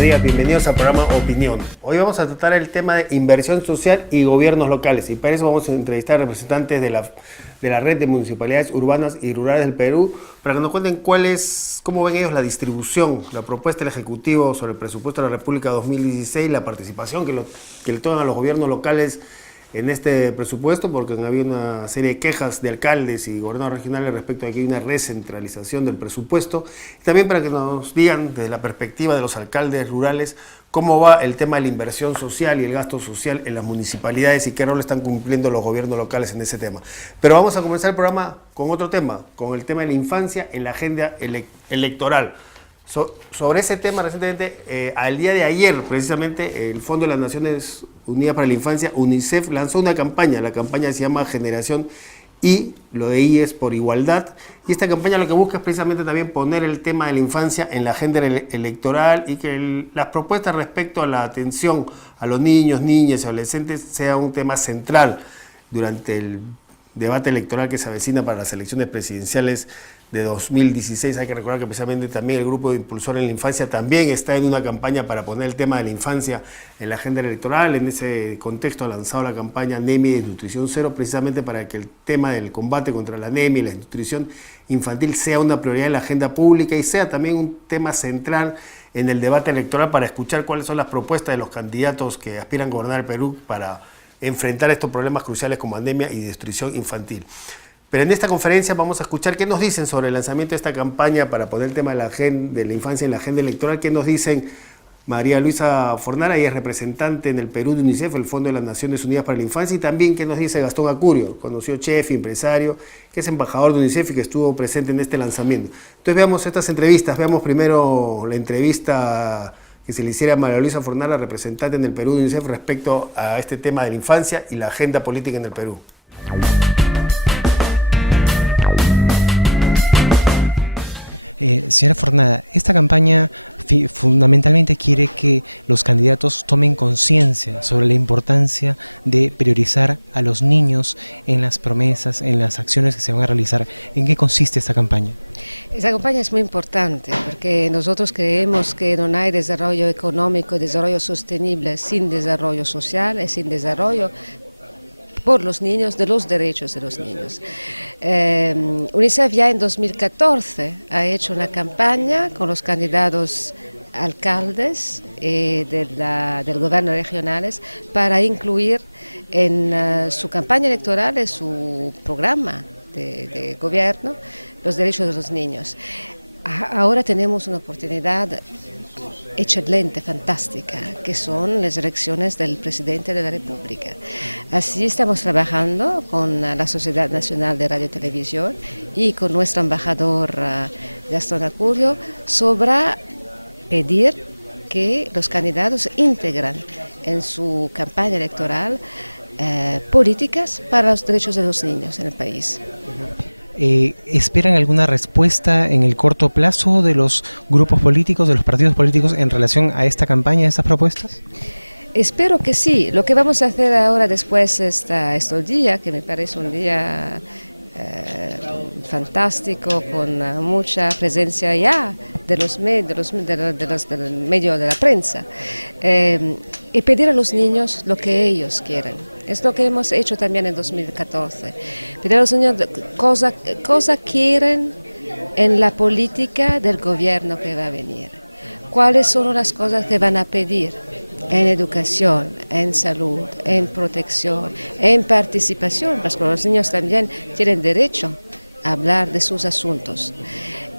buenos días, bienvenidos al programa Opinión. Hoy vamos a tratar el tema de inversión social y gobiernos locales, y para eso vamos a entrevistar a representantes de la red de municipalidades urbanas y rurales del Perú para que nos cuenten cómo ven ellos la distribución, la propuesta del Ejecutivo sobre el presupuesto de la República 2016, la participación que le toman a los gobiernos locales en este presupuesto, porque han habido una serie de quejas de alcaldes y gobernadores regionales respecto a que hay una recentralización del presupuesto. Y también para que nos digan desde la perspectiva de los alcaldes rurales cómo va el tema de la inversión social y el gasto social en las municipalidades y qué rol están cumpliendo los gobiernos locales en ese tema. Pero vamos a comenzar el programa con otro tema, con el tema de la infancia en la agenda electoral. Sobre ese tema, recientemente, al día de ayer, precisamente, el Fondo de las Naciones Unidas para la Infancia, UNICEF, lanzó una campaña. La campaña se llama Generación Y, lo de I es por igualdad. Y esta campaña lo que busca es precisamente también poner el tema de la infancia en la agenda electoral y que las propuestas respecto a la atención a los niños, niñas y adolescentes sea un tema central durante el debate electoral que se avecina para las elecciones presidenciales de 2016. Hay que recordar que precisamente también el grupo de Impulsor en la Infancia también está en una campaña para poner el tema de la infancia en la agenda electoral. En ese contexto ha lanzado la campaña Anemia y Desnutrición Cero, precisamente para que el tema del combate contra la anemia y la desnutrición infantil sea una prioridad en la agenda pública y sea también un tema central en el debate electoral para escuchar cuáles son las propuestas de los candidatos que aspiran a gobernar el Perú para enfrentar estos problemas cruciales como anemia y desnutrición infantil. Pero en esta conferencia vamos a escuchar qué nos dicen sobre el lanzamiento de esta campaña para poner el tema de la infancia en la agenda electoral, qué nos dicen María Luisa Fornara, ella es representante en el Perú de UNICEF, el Fondo de las Naciones Unidas para la Infancia, y también qué nos dice Gastón Acurio, conocido chef y empresario, que es embajador de UNICEF y que estuvo presente en este lanzamiento. Entonces veamos estas entrevistas, veamos primero la entrevista que se le hiciera a María Luisa Fornara, representante en el Perú de UNICEF, respecto a este tema de la infancia y la agenda política en el Perú. Señora Fornara, esta campaña fundamentalmente quiere que los candidatos tomen conciencia sobre la importancia de priorizar a los niños en las promesas, en las acciones que se van a realizar. ¿En qué consiste esta campaña? Esa campaña es muy importante porque nosotros creemos que no hay desarrollo económico y desarrollo sostenible sin desarrollo social y sin desarrollo por los niños, de los derechos de los niños. UNICEF ya en 2014 ha hecho una campaña con los candidatos alcaldes del gobierno regionales para incluir en su campaña electoral, en su programa de gobierno, los derechos de los niños. Ahora tenemos una oportunidad excelente, fantástica, que son las elecciones del presidente de la República. Así estamos trabajando con la Sociedad Nacional de Radio y Televisión y con nuestro embajador Gastón Acurio sobre pedir que los candidatos integran en su campaña electoral políticas para los derechos de los niños en el país. ¿Esperan alguna respuesta en el corto plazo de los grupos políticos, de los partidos políticos en relación a esta campaña, a estas propuestas? Espero que sí. Lo que vamos a hacer ahora después estos días, que me parece un día fantástico, con mucha presencia ya del medio de la prensa, y pedir a los niños lo que ellos quieren. Es lo que hemos hecho también en 2014. Pedir a los niños cosa quieren en la política del gobierno que va a venir. ¿Cuáles son las cosas que van a pedir? En educación, en salud, en protección, en participación, porque los niños también tienen derecho a hablar de sus asuntos.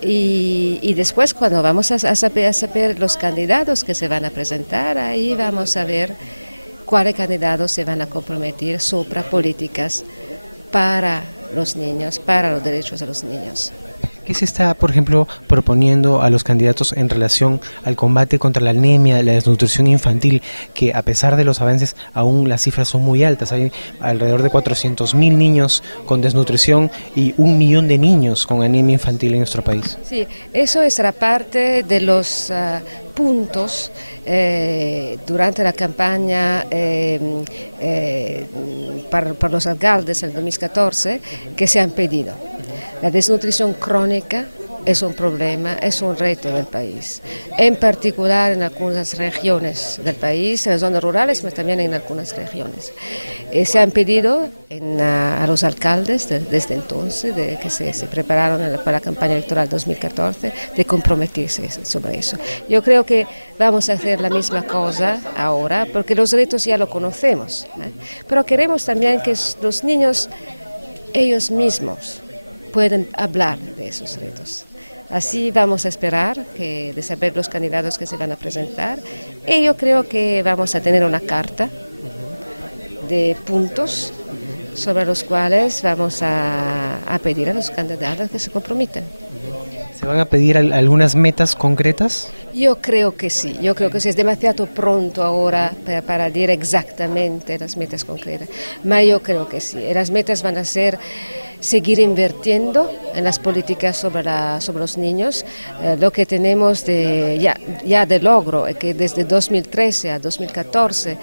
Y después, cuando vamos a saber los candidatos que se van a presentar, ahí vamos a ver cuáles candidatos se van a comprometer sobre políticas para los niños, para los derechos de los niños. ¿Qué se está, por ejemplo, proponiendo a los candidatos en relación al combate contra la anemia, la desnutrición infantil, que a pesar de los avances aún las cifras son muy altas? Hay alrededor de 400.000 niños con desnutrición y 1 millón de niños con anemia infantil en nuestro país. Sí, eso será parte de los puntos durante la campaña para los alcaldes en 2014 que se han pedido. La desnutrición crónica es un problema, es un reto del país, en particular en algunas regiones del país, en las zonas rurales, pero también en algunas regiones. Se han pedido a los alcaldes desde entonces, de que se prepararon para la campaña electoral 2014, de comprometerse sobre eso. Yo creo que vamos a hacer la misma cosa ahora, porque los retos ya lo conocemos, pero queremos también que los niños, ellos mismos, pueden hablar de esos retos. Así vamos a esperar de saber los candidatos que se van a presentar, y yo creo que vamos a tener una carta de puntos sobre los cuales vamos a pedir a los candidatos que se comprometan. ¿Se van a pedir algunas metas concretas? Yo creo que sí, es demasiado pronto ahora para decir exactamente las metas concretas, pero yo creo que sí. Las metas van a ser seguir invirtiendo en las políticas sobre los niños. Lo que tenemos ya de logro es que desde 2013 a 2014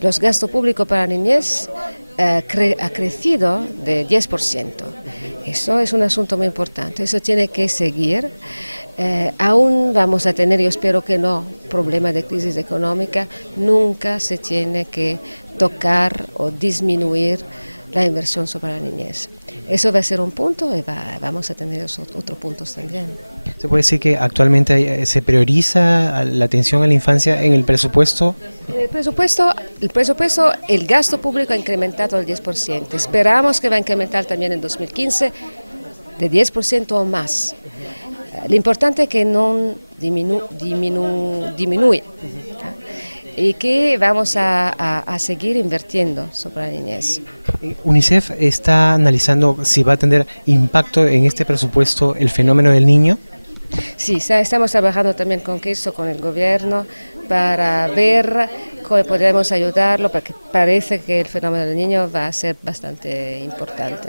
los gastos públicos para la niñez ha crecido de 10%. Eso es un asunto muy importante, eso tiene que seguir. Aún vamos a tener, yo espero que no, problemas de crisis económica, nunca se tiene que tocar o disminuir la inversión sobre la niñez. Eso va a ser un punto y vamos a tener otros puntos también. ¿Se puede decir que actualmente se prioriza la atención a la infancia en el presupuesto? El gasto público ha incrementado el 10%. Esperamos que va a incrementar también en 2015 de 10% o más. Lo importante es que no disminuye y que vamos a seguir invirtiendo sobre la niñez. UNICEF está analizando si va a tener impacto en este presupuesto el fenómeno del niño. Sí, estamos trabajando también con eso, con el gobierno, para ver cómo podemos ayudarlo, porque parece que el fenómeno del niño va a ser bastante importante.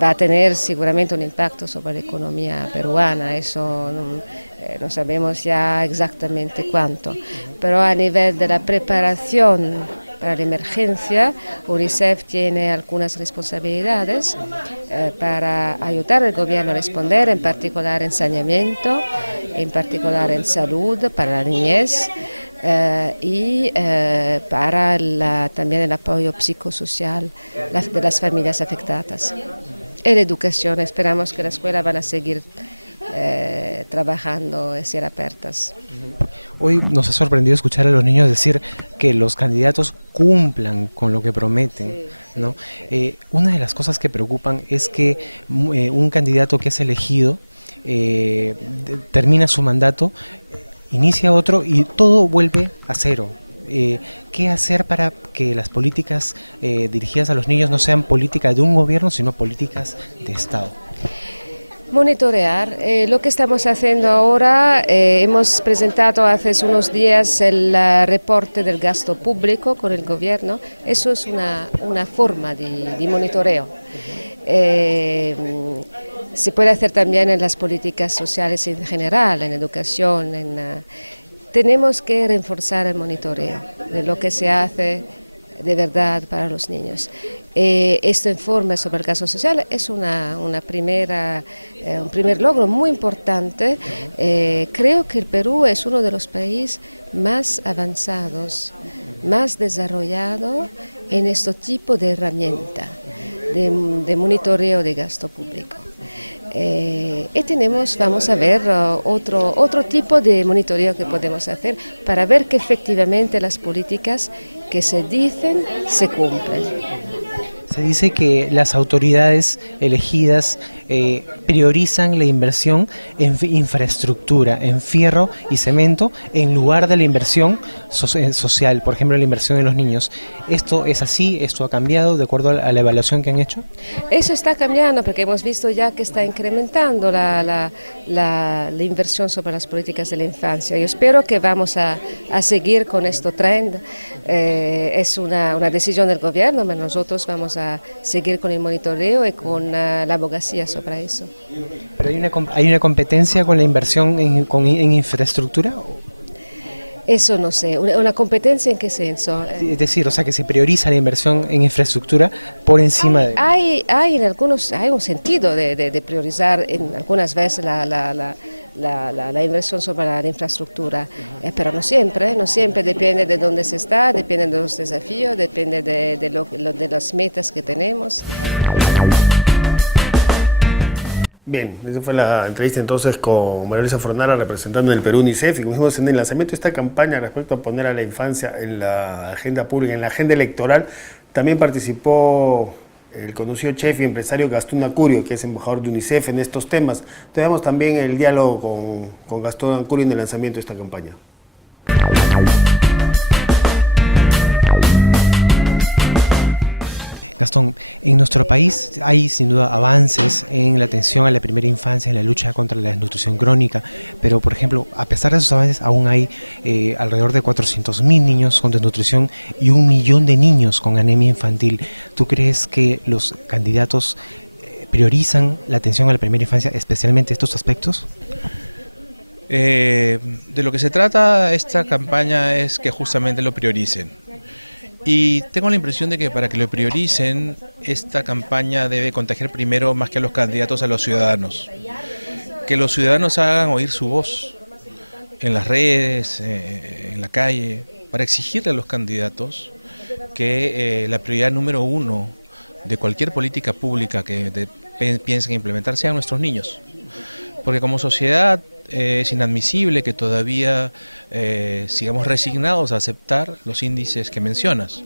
Va a tener seguramente un impacto sobre la economía peruana, eso no sabemos ya exactamente cuánto, pero a nivel de la preparación para la emergencia, UNICEF tiene algunas responsabilidades para ayudar al gobierno a responder, en particular en saneamiento, en particular en salud para la niñez y para también el apoyo psicosocial de las familias afectadas. En la educación, esperamos que las escuelas van a seguir trabajando y ser abiertas. Hoy nos ha sorprendido escuchar a los niños decir que los candidatos cumplan con lo que prometen, ¿no? Una de las cosas que preocupan es que un candidato que es elegido termina su mandato, inicia otro y todo vuelve a cero. ¿Qué hacer para que las políticas dirigidas a los niños no sean políticas de un gobierno, sino políticas de Estado? Monitorear. Lo que estamos haciendo ahora, hemos presentado hace unos días el reporte del gasto público con el gobierno. Eso es una forma de monitoreo. Se puede hacer también en las políticas sociales en general, en educación. Tenemos que reforzar el monitoreo de lo que se hace de verdad para los niños. Este informe sobre el gasto social es un primer logro muy importante. Creo que el Perú es uno de los países más avanzados, más desarrollados en este tipo de herramienta de monitoreo de gasto público. Y vamos a ver otro tipo de monitoreo que podemos hacer para ver que efectivamente las políticas que se dicen se cumplen. Se dice que las autoridades elegidas priorizan la inversión en infraestructura, en fierro y cemento, en lugar de la inversión social, por ejemplo, la inversión en los niños. ¿Esto es así? ¿Esto ha cambiado de acuerdo a la evaluación que han hecho? Eso está cambiando porque hemos visto ya que está incrementando la inversión sobre las políticas de la infancia. Yo espero que vamos a seguir con este trend. Es una decisión del gobierno, pero nosotros vamos a seguir con el monitoreo y con la abogacía sobre eso. ¿Pero hay una competencia con la inversión en infraestructura? Eso no sé, una competencia en qué senso. Es decir, o sea, que se prioriza la inversión en infraestructura por encima de... Hay en algunos, hay un sentido de priorizar en algunas veces la inversión sobre la infraestructura, pero no siempre, depende de dónde se está, depende de los desafíos, depende de las metas que tenemos. Bien, esa fue la entrevista entonces con María Luisa Fornara, representando del Perú UNICEF, y como dijimos en el lanzamiento de esta campaña respecto a poner a la infancia en la agenda pública, en la agenda electoral, también participó el conocido chef y empresario Gastón Acurio, que es embajador de UNICEF en estos temas. Tenemos también el diálogo con Gastón Acurio en el lanzamiento de esta campaña. Gastón, en nuestro país hay sin duda avances en la atención a la primera infancia, en la lucha contra la desnutrición crónica, pero por ejemplo, a pesar de esos avances, aún hay alrededor de 400.000 niños con desnutrición y 1 millón de niños con anemia infantil. ¿Tú crees que los candidatos priorizan la atención a la primera infancia, especialmente estos aspectos? De lo que se trata esta campaña es que justamente lo prioricen. Y tengo la impresión de que para que lo prioricen, esta campaña debe contagiar primero, más que a los candidatos, a los ciudadanos. Que los ciudadanos hagan oír su voz en las redes, en la calle, para exigirle a los candidatos que la prioridad número 1 de cualquier política pública que piensen implementar sean nuestros niños. Porque como sociedad es inadmisible que todavía sigamos resignados a aceptar los índices que mencionas.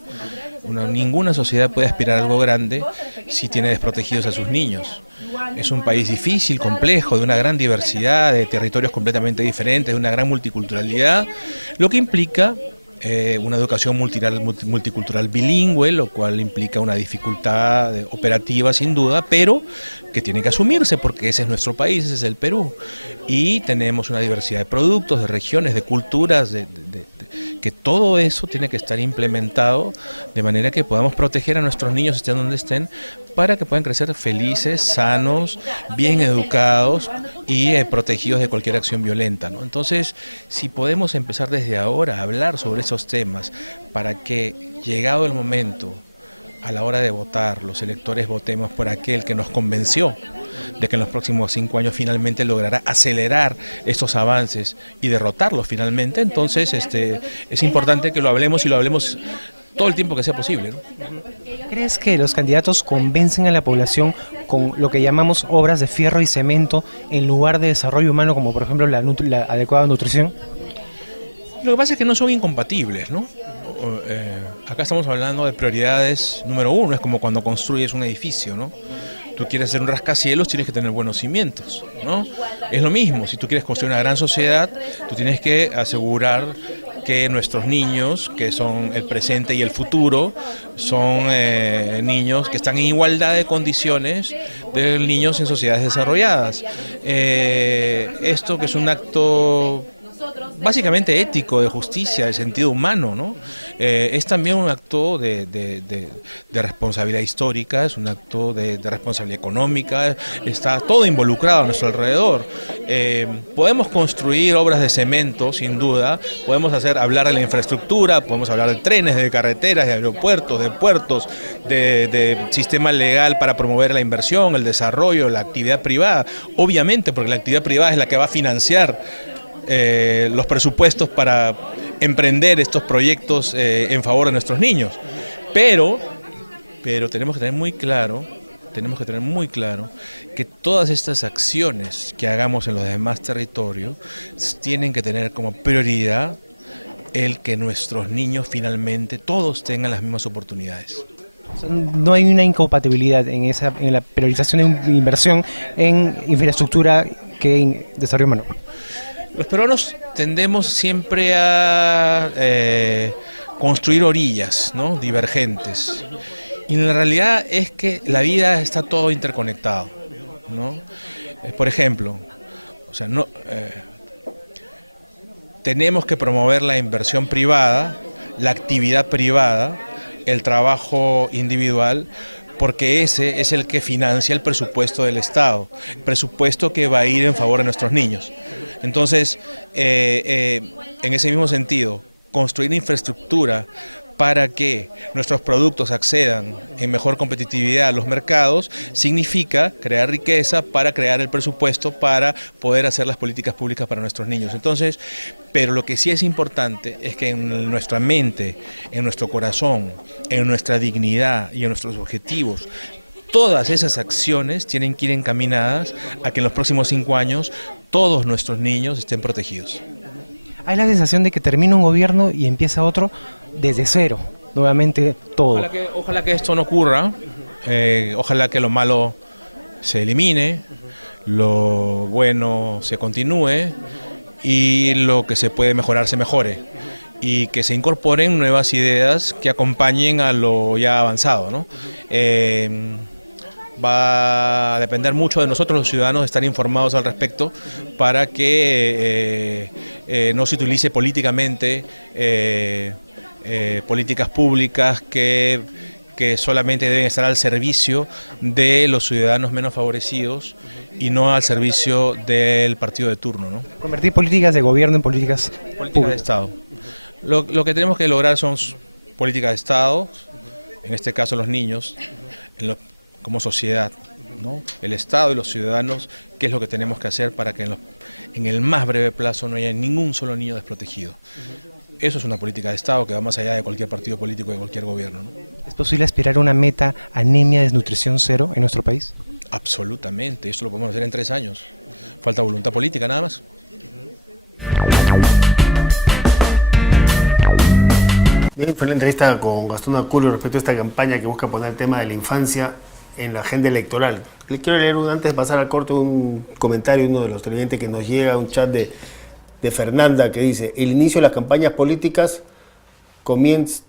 Ninguna sociedad puede aspirar a algo grande si tiene desprotegidos a sus niños. Es un país difícil, complejo, de una gran diversidad, de territorios completamente diferentes, de una gran multiculturalidad, lo que implica una educación multicultural bilingüe, lo cual implica una dificultad operativa sin duda, pero que tiene que asumirse porque ese es nuestro país, ese es el Perú. Y tenemos una diversidad de productos, de regiones, de culturas, que todo eso tiene que estar implementado de manera que podamos proteger a nuestros niños estén donde estén, para que puedan crecer felices, sanos, bien educados y protegidos de cualquier acción violenta, ¿no? Entonces, si podemos empezar desde ahora a hablar sobre esos temas, para que llegado el momento, a la hora de votar, los electores votemos por aquel que nos convenció de que en los próximos 5 años finalmente logrará acelerar estos avances y derrotarlos finalmente, entonces es importante que lo hablemos y lo hablemos todo el tiempo que sea posible, ¿no? ¿Crees que los candidatos convencen a la población con lo que llamamos obras de fierro y cemento en lugar de desarrollo humano, como por ejemplo la adecuada nutrición? Lo que pasa es que no son incompatibles, ¿no? Acá estamos hablando de prioridades número 1, es como cuando construyes un edificio, ¿no? Tú quieres hacer un rascacielos, tienes que tener buenos cimientos, ¿no? Es lo mismo, si tú quieres construir una gran sociedad, tú tienes que asegurar que nuestros niños, que son el presente y el futuro, son niños que están en igualdad de condiciones de niños en sociedades desarrolladas. Esto que es un acto básicamente ético, de justicia, de sentido humano, ¿no? Es también un acto de responsabilidad histórica, es un acto de responsabilidad económica, está todo involucrado a nuestro alrededor. Podemos construir obras de cemento, sin duda, podemos hablar de la infraestructura, podemos hablar de trenes, de carreteras, de aeropuertos, de puertos, de sistema legal para promover la inversión, el desarrollo, la actividad privada, obviamente, porque la actividad privada es la que va a financiar los presupuestos para emprender estos proyectos en favor de nuestros niños, pero tenemos que tener muy claro que todas estas acciones que hagamos en los demás territorios tienen que tener como prioridad el que nuestros niños finalmente todos tengan las mismas oportunidades. No hay una incompatibilidad en la priorización de inversión en infraestructura que en desarrollo humano. Los peruanos tendemos siempre a construir orillas, ¿no?, divergentes. Y la realidad es que la vida está todo interconectado, ¿no? Por ejemplo, tenemos que promover la inversión privada, la actividad privada, el trabajo individual, porque ese es el que financia el presupuesto del Estado, el presupuesto que va a ir en favor de nuestros niños. Entonces, en ese mismo sentido, construir infraestructura para que nuestros productos accedan en mejor competitividad a los mercados, significa crear riqueza para crear el presupuesto para poder hacer las políticas públicas para nuestros niños. Entonces, pero lo que sí es importante es que en nuestra mente, en nuestro corazón, en nuestra dignidad y en nuestros objetivos, todas esas acciones tienen que ir encaminadas a que en los próximos 5 años todos nuestros niños estén protegidos. Hay la sensación de que termina un gobierno y empieza otro desde cero, nuevamente todo. Ojalá que esto no ocurra, ojalá que lo malo se elimine, lo bueno se continúe y lo que se puede mejorar se mejore, y que se incorporen nuevas ideas que acompañen a lo ya avanzado, ¿no? Va a depender mucho de nosotros los ciudadanos estar informados al respecto para que no se utilice políticamente políticas públicas que solamente deben estar al servicio de los ciudadanos menos favorecidos y no al servicio del partido de turno, ¿no? Convertir políticas de gobierno en políticas de Estado. Lo que tenemos que lograr son políticas de Estado, en este caso los niños, como sociedad, ¿no? El Estado y los ciudadanos, qué es lo que tenemos que hacer para que en el más breve plazo no haya ningún solo niño desprotegido. Eso es una política de Estado que va más allá de cualquier partido político, de cualquier gobierno, ¿no? ¿Es posible aspirar a una meta anemia, desnutrición cero en nuestro país? Absolutamente, eso lo podemos hacer en 3 años. Falta voluntad política nada más. Bien, fue la entrevista con Gastón Acurio respecto a esta campaña que busca poner el tema de la infancia en la agenda electoral. Le quiero leer antes de pasar al corte un comentario de uno de los televidentes que nos llega a un chat de Fernanda, que dice: el inicio de las campañas políticas comienza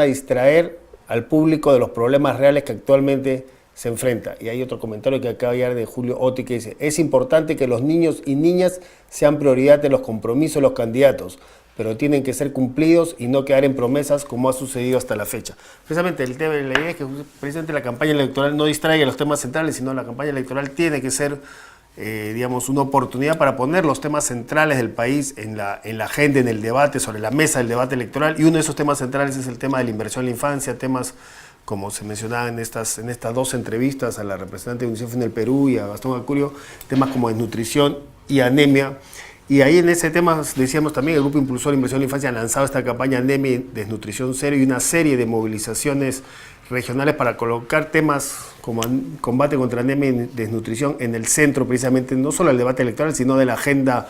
a distraer al público de los problemas reales que actualmente se enfrenta. Y hay otro comentario que acaba de llegar de Julio Oti que dice: es importante que los niños y niñas sean prioridad de los compromisos de los candidatos, pero tienen que ser cumplidos y no quedar en promesas como ha sucedido hasta la fecha. Precisamente la idea es que precisamente la campaña electoral no distraiga los temas centrales, sino la campaña electoral tiene que ser digamos, una oportunidad para poner los temas centrales del país en la agenda, en el debate, sobre la mesa del debate electoral, y uno de esos temas centrales es el tema de la inversión en la infancia, temas como se mencionaba en estas 2 entrevistas a la representante de UNICEF en el Perú y a Gastón Acurio, temas como desnutrición y anemia. Y ahí en ese tema decíamos también, el Grupo Impulsor de Inversión en la Infancia ha lanzado esta campaña Anemia y Desnutrición Cero y una serie de movilizaciones regionales para colocar temas como combate contra anemia y desnutrición en el centro, precisamente no solo del debate electoral, sino de la agenda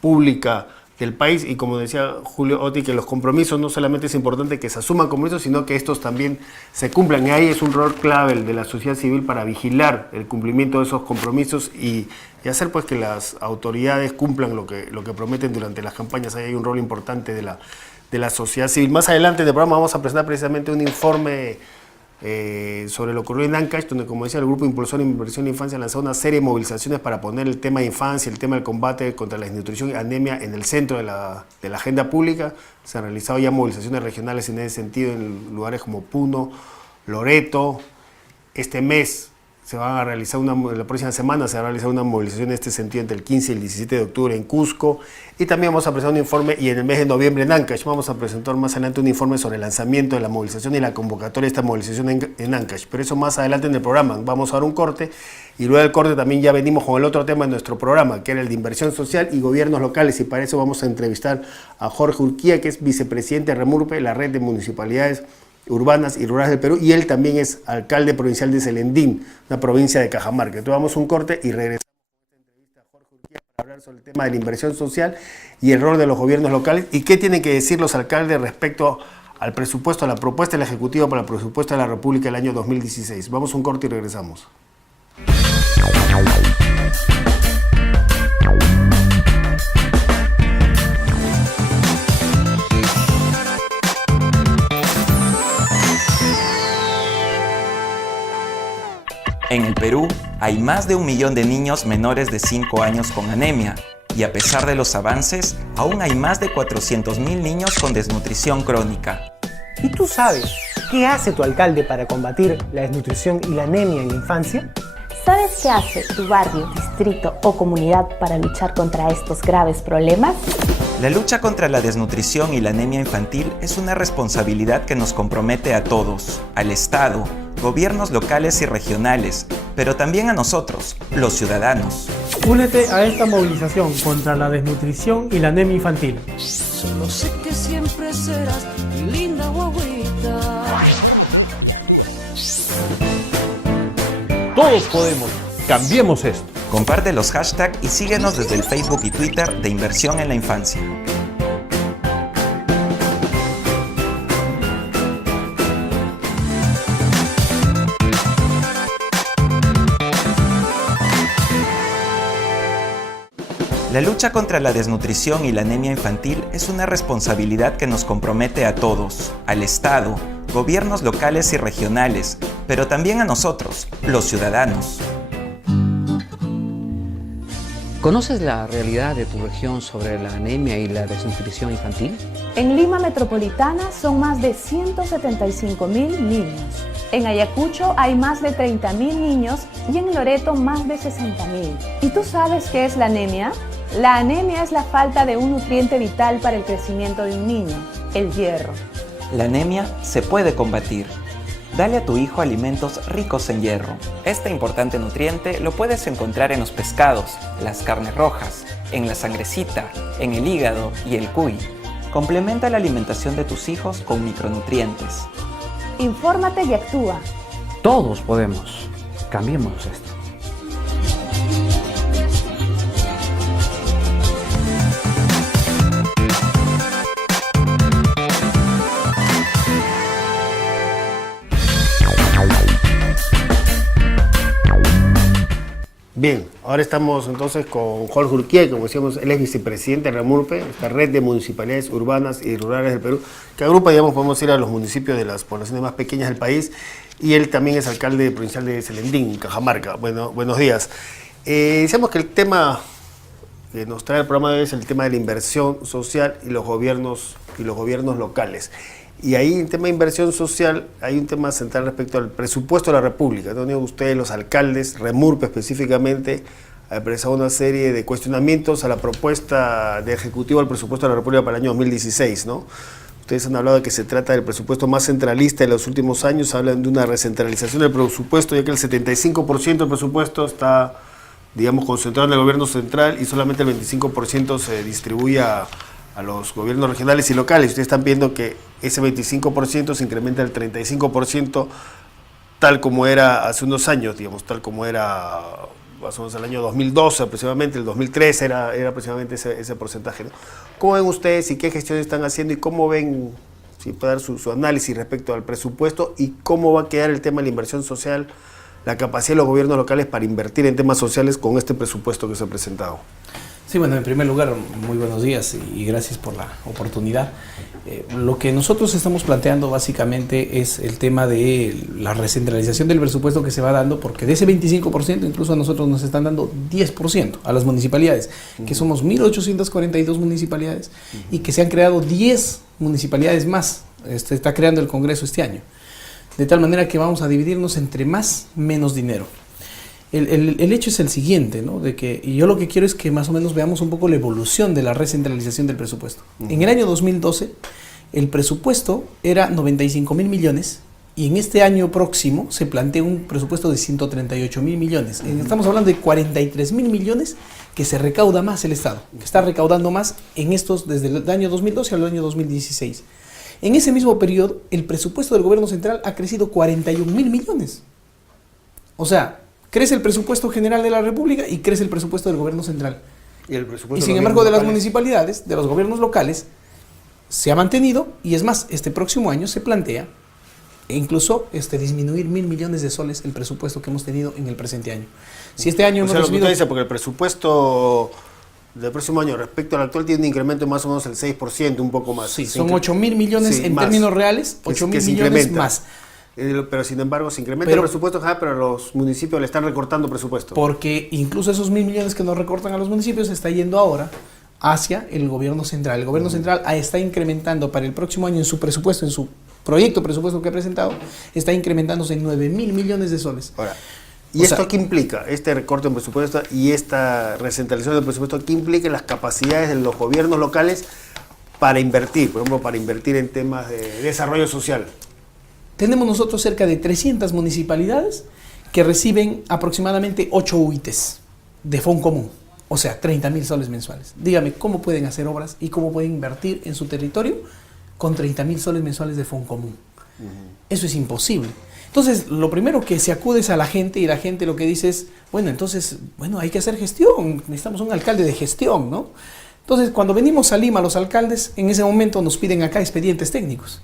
pública del país. Y como decía Julio Oti, que los compromisos no solamente es importante que se asuman compromisos, sino que estos también se cumplan. Y ahí es un rol clave el de la sociedad civil para vigilar el cumplimiento de esos compromisos y hacer pues que las autoridades cumplan lo que prometen durante las campañas. Ahí hay un rol importante de la sociedad civil. Más adelante en el programa vamos a presentar precisamente un informe sobre lo ocurrido en Ancash, donde, como decía, el Grupo Impulsor de Inversión en la Infancia lanzó una serie de movilizaciones para poner el tema de infancia, el tema del combate contra la desnutrición y anemia en el centro de la agenda pública. Se han realizado ya movilizaciones regionales en ese sentido en lugares como Puno, Loreto. Este mes se van a realizar la próxima semana se va a realizar una movilización en este sentido entre el 15 y el 17 de octubre en Cusco, y también vamos a presentar un informe, y en el mes de noviembre en Ancash vamos a presentar más adelante un informe sobre el lanzamiento de la movilización y la convocatoria de esta movilización en Ancash, pero eso más adelante en el programa. Vamos a dar un corte y luego del corte también ya venimos con el otro tema de nuestro programa, que era el de inversión social y gobiernos locales, y para eso vamos a entrevistar a Jorge Urquía, que es vicepresidente de Remurpe, la red de municipalidades urbanas y rurales del Perú, y él también es alcalde provincial de Selendín, una provincia de Cajamarca. Entonces vamos a un corte y regresamos a esta entrevista a Jorge Urquía para hablar sobre el tema de la inversión social y el rol de los gobiernos locales y qué tienen que decir los alcaldes respecto al presupuesto, a la propuesta del Ejecutivo para el presupuesto de la República del año 2016. Vamos a un corte y regresamos. En el Perú hay más de 1 millón de niños menores de 5 años con anemia y a pesar de los avances, aún hay más de 400.000 niños con desnutrición crónica. ¿Y tú sabes qué hace tu alcalde para combatir la desnutrición y la anemia en la infancia? ¿Sabes qué hace tu barrio, distrito o comunidad para luchar contra estos graves problemas? La lucha contra la desnutrición y la anemia infantil es una responsabilidad que nos compromete a todos, al Estado, gobiernos locales y regionales, pero también a nosotros, los ciudadanos. Únete a esta movilización contra la desnutrición y la anemia infantil. Solo sé que siempre serás mi linda guaguita. Infórmate y actúa. Todos podemos. Cambiemos esto. Comparte los hashtags y síguenos desde el Facebook y Twitter de Inversión en la Infancia. La lucha contra la desnutrición y la anemia infantil es una responsabilidad que nos compromete a todos, al Estado, gobiernos locales y regionales, pero también a nosotros, los ciudadanos. ¿Conoces la realidad de tu región sobre la anemia y la desnutrición infantil? En Lima Metropolitana son más de 175.000 niños. En Ayacucho hay más de 30.000 niños y en Loreto más de 60.000. ¿Y tú sabes qué es la anemia? La anemia es la falta de un nutriente vital para el crecimiento de un niño, el hierro. La anemia se puede combatir. Dale a tu hijo alimentos ricos en hierro. Este importante nutriente lo puedes encontrar en los pescados, las carnes rojas, en la sangrecita, en el hígado y el cuy. Complementa la alimentación de tus hijos con micronutrientes. Infórmate y actúa. Todos podemos. Cambiemos esto. Bien, ahora estamos entonces con Jorge Urquía, como decíamos, él es vicepresidente de REMURPE, esta red de municipalidades urbanas y rurales del Perú, que agrupa, digamos, podemos ir a los municipios de las poblaciones más pequeñas del país, y él también es alcalde provincial de Selendín, Cajamarca. Bueno, buenos días. Decíamos que el tema que nos trae el programa de hoy es el tema de la inversión social y los gobiernos locales. Y ahí, en tema de inversión social, hay un tema central respecto al presupuesto de la República, donde ustedes, los alcaldes, REMURPE específicamente, ha expresado una serie de cuestionamientos a la propuesta de Ejecutivo del presupuesto de la República para el año 2016, ¿no? Ustedes han hablado de que se trata del presupuesto más centralista de los últimos años, hablan de una recentralización del presupuesto, ya que el 75% del presupuesto está, digamos, concentrado en el gobierno central y solamente el 25% se distribuye a los gobiernos regionales y locales. Ustedes están viendo que ese 25% se incrementa al 35%, tal como era hace unos años, digamos, tal como era más o menos el año 2012 aproximadamente, el 2013 era aproximadamente ese porcentaje, ¿no? ¿Cómo ven ustedes y qué gestiones están haciendo y cómo ven, si puede dar su análisis respecto al presupuesto y cómo va a quedar el tema de la inversión social, la capacidad de los gobiernos locales para invertir en temas sociales con este presupuesto que se ha presentado? Sí, bueno, en primer lugar, muy buenos días y gracias por la oportunidad. Lo que nosotros estamos planteando básicamente es el tema de la recentralización del presupuesto que se va dando, porque de ese 25% incluso a nosotros nos están dando 10% a las municipalidades, que somos 1.842 municipalidades y que se han creado 10 municipalidades más. Está creando el Congreso este año. De tal manera que vamos a dividirnos entre más, menos dinero. El hecho es el siguiente, ¿no? De que, y yo lo que quiero es que más o menos veamos un poco la evolución de la recentralización del presupuesto. En el año 2012, el presupuesto era 95.000 millones y en este año próximo se plantea un presupuesto de 138.000 millones. Estamos hablando de 43.000 millones que se recauda más el Estado, que está recaudando más en estos desde el año 2012 al año 2016. En ese mismo periodo, el presupuesto del gobierno central ha crecido 41.000 millones. O sea, crece el presupuesto general de la República y crece el presupuesto del gobierno central. Y sin embargo, de las municipalidades, de los gobiernos locales, se ha mantenido y es más, este próximo año se plantea incluso disminuir 1.000 millones de soles el presupuesto que hemos tenido en el presente año. Si este año hemos recibido... dice, porque el presupuesto del próximo año respecto al actual tiene un incremento de más o menos el 6%, un poco más. Sí, son 8.000 millones en términos reales, 8.000 millones más. Pero sin embargo se incrementa el presupuesto, pero los municipios le están recortando presupuesto. Porque incluso esos 1.000 millones que nos recortan a los municipios se está yendo ahora hacia el gobierno central. El gobierno central está incrementando para el próximo año en su presupuesto, en su proyecto presupuesto que ha presentado, está incrementándose en 9.000 millones de soles. Ahora, ¿Y esto qué implica? Este recorte en presupuesto y esta recentralización del presupuesto, ¿qué implica en las capacidades de los gobiernos locales para invertir? Por ejemplo, para invertir en temas de desarrollo social. Tenemos nosotros cerca de 300 municipalidades que reciben aproximadamente 8 UITs de fondo común, o sea, 30.000 soles mensuales. Dígame, ¿cómo pueden hacer obras y cómo pueden invertir en su territorio con 30.000 soles mensuales de fondo común? Eso es imposible. Entonces, lo primero que se acude es a la gente y la gente lo que dice es, bueno, entonces, hay que hacer gestión, necesitamos un alcalde de gestión, ¿no? Entonces, cuando venimos a Lima, los alcaldes, en ese momento nos piden acá expedientes técnicos.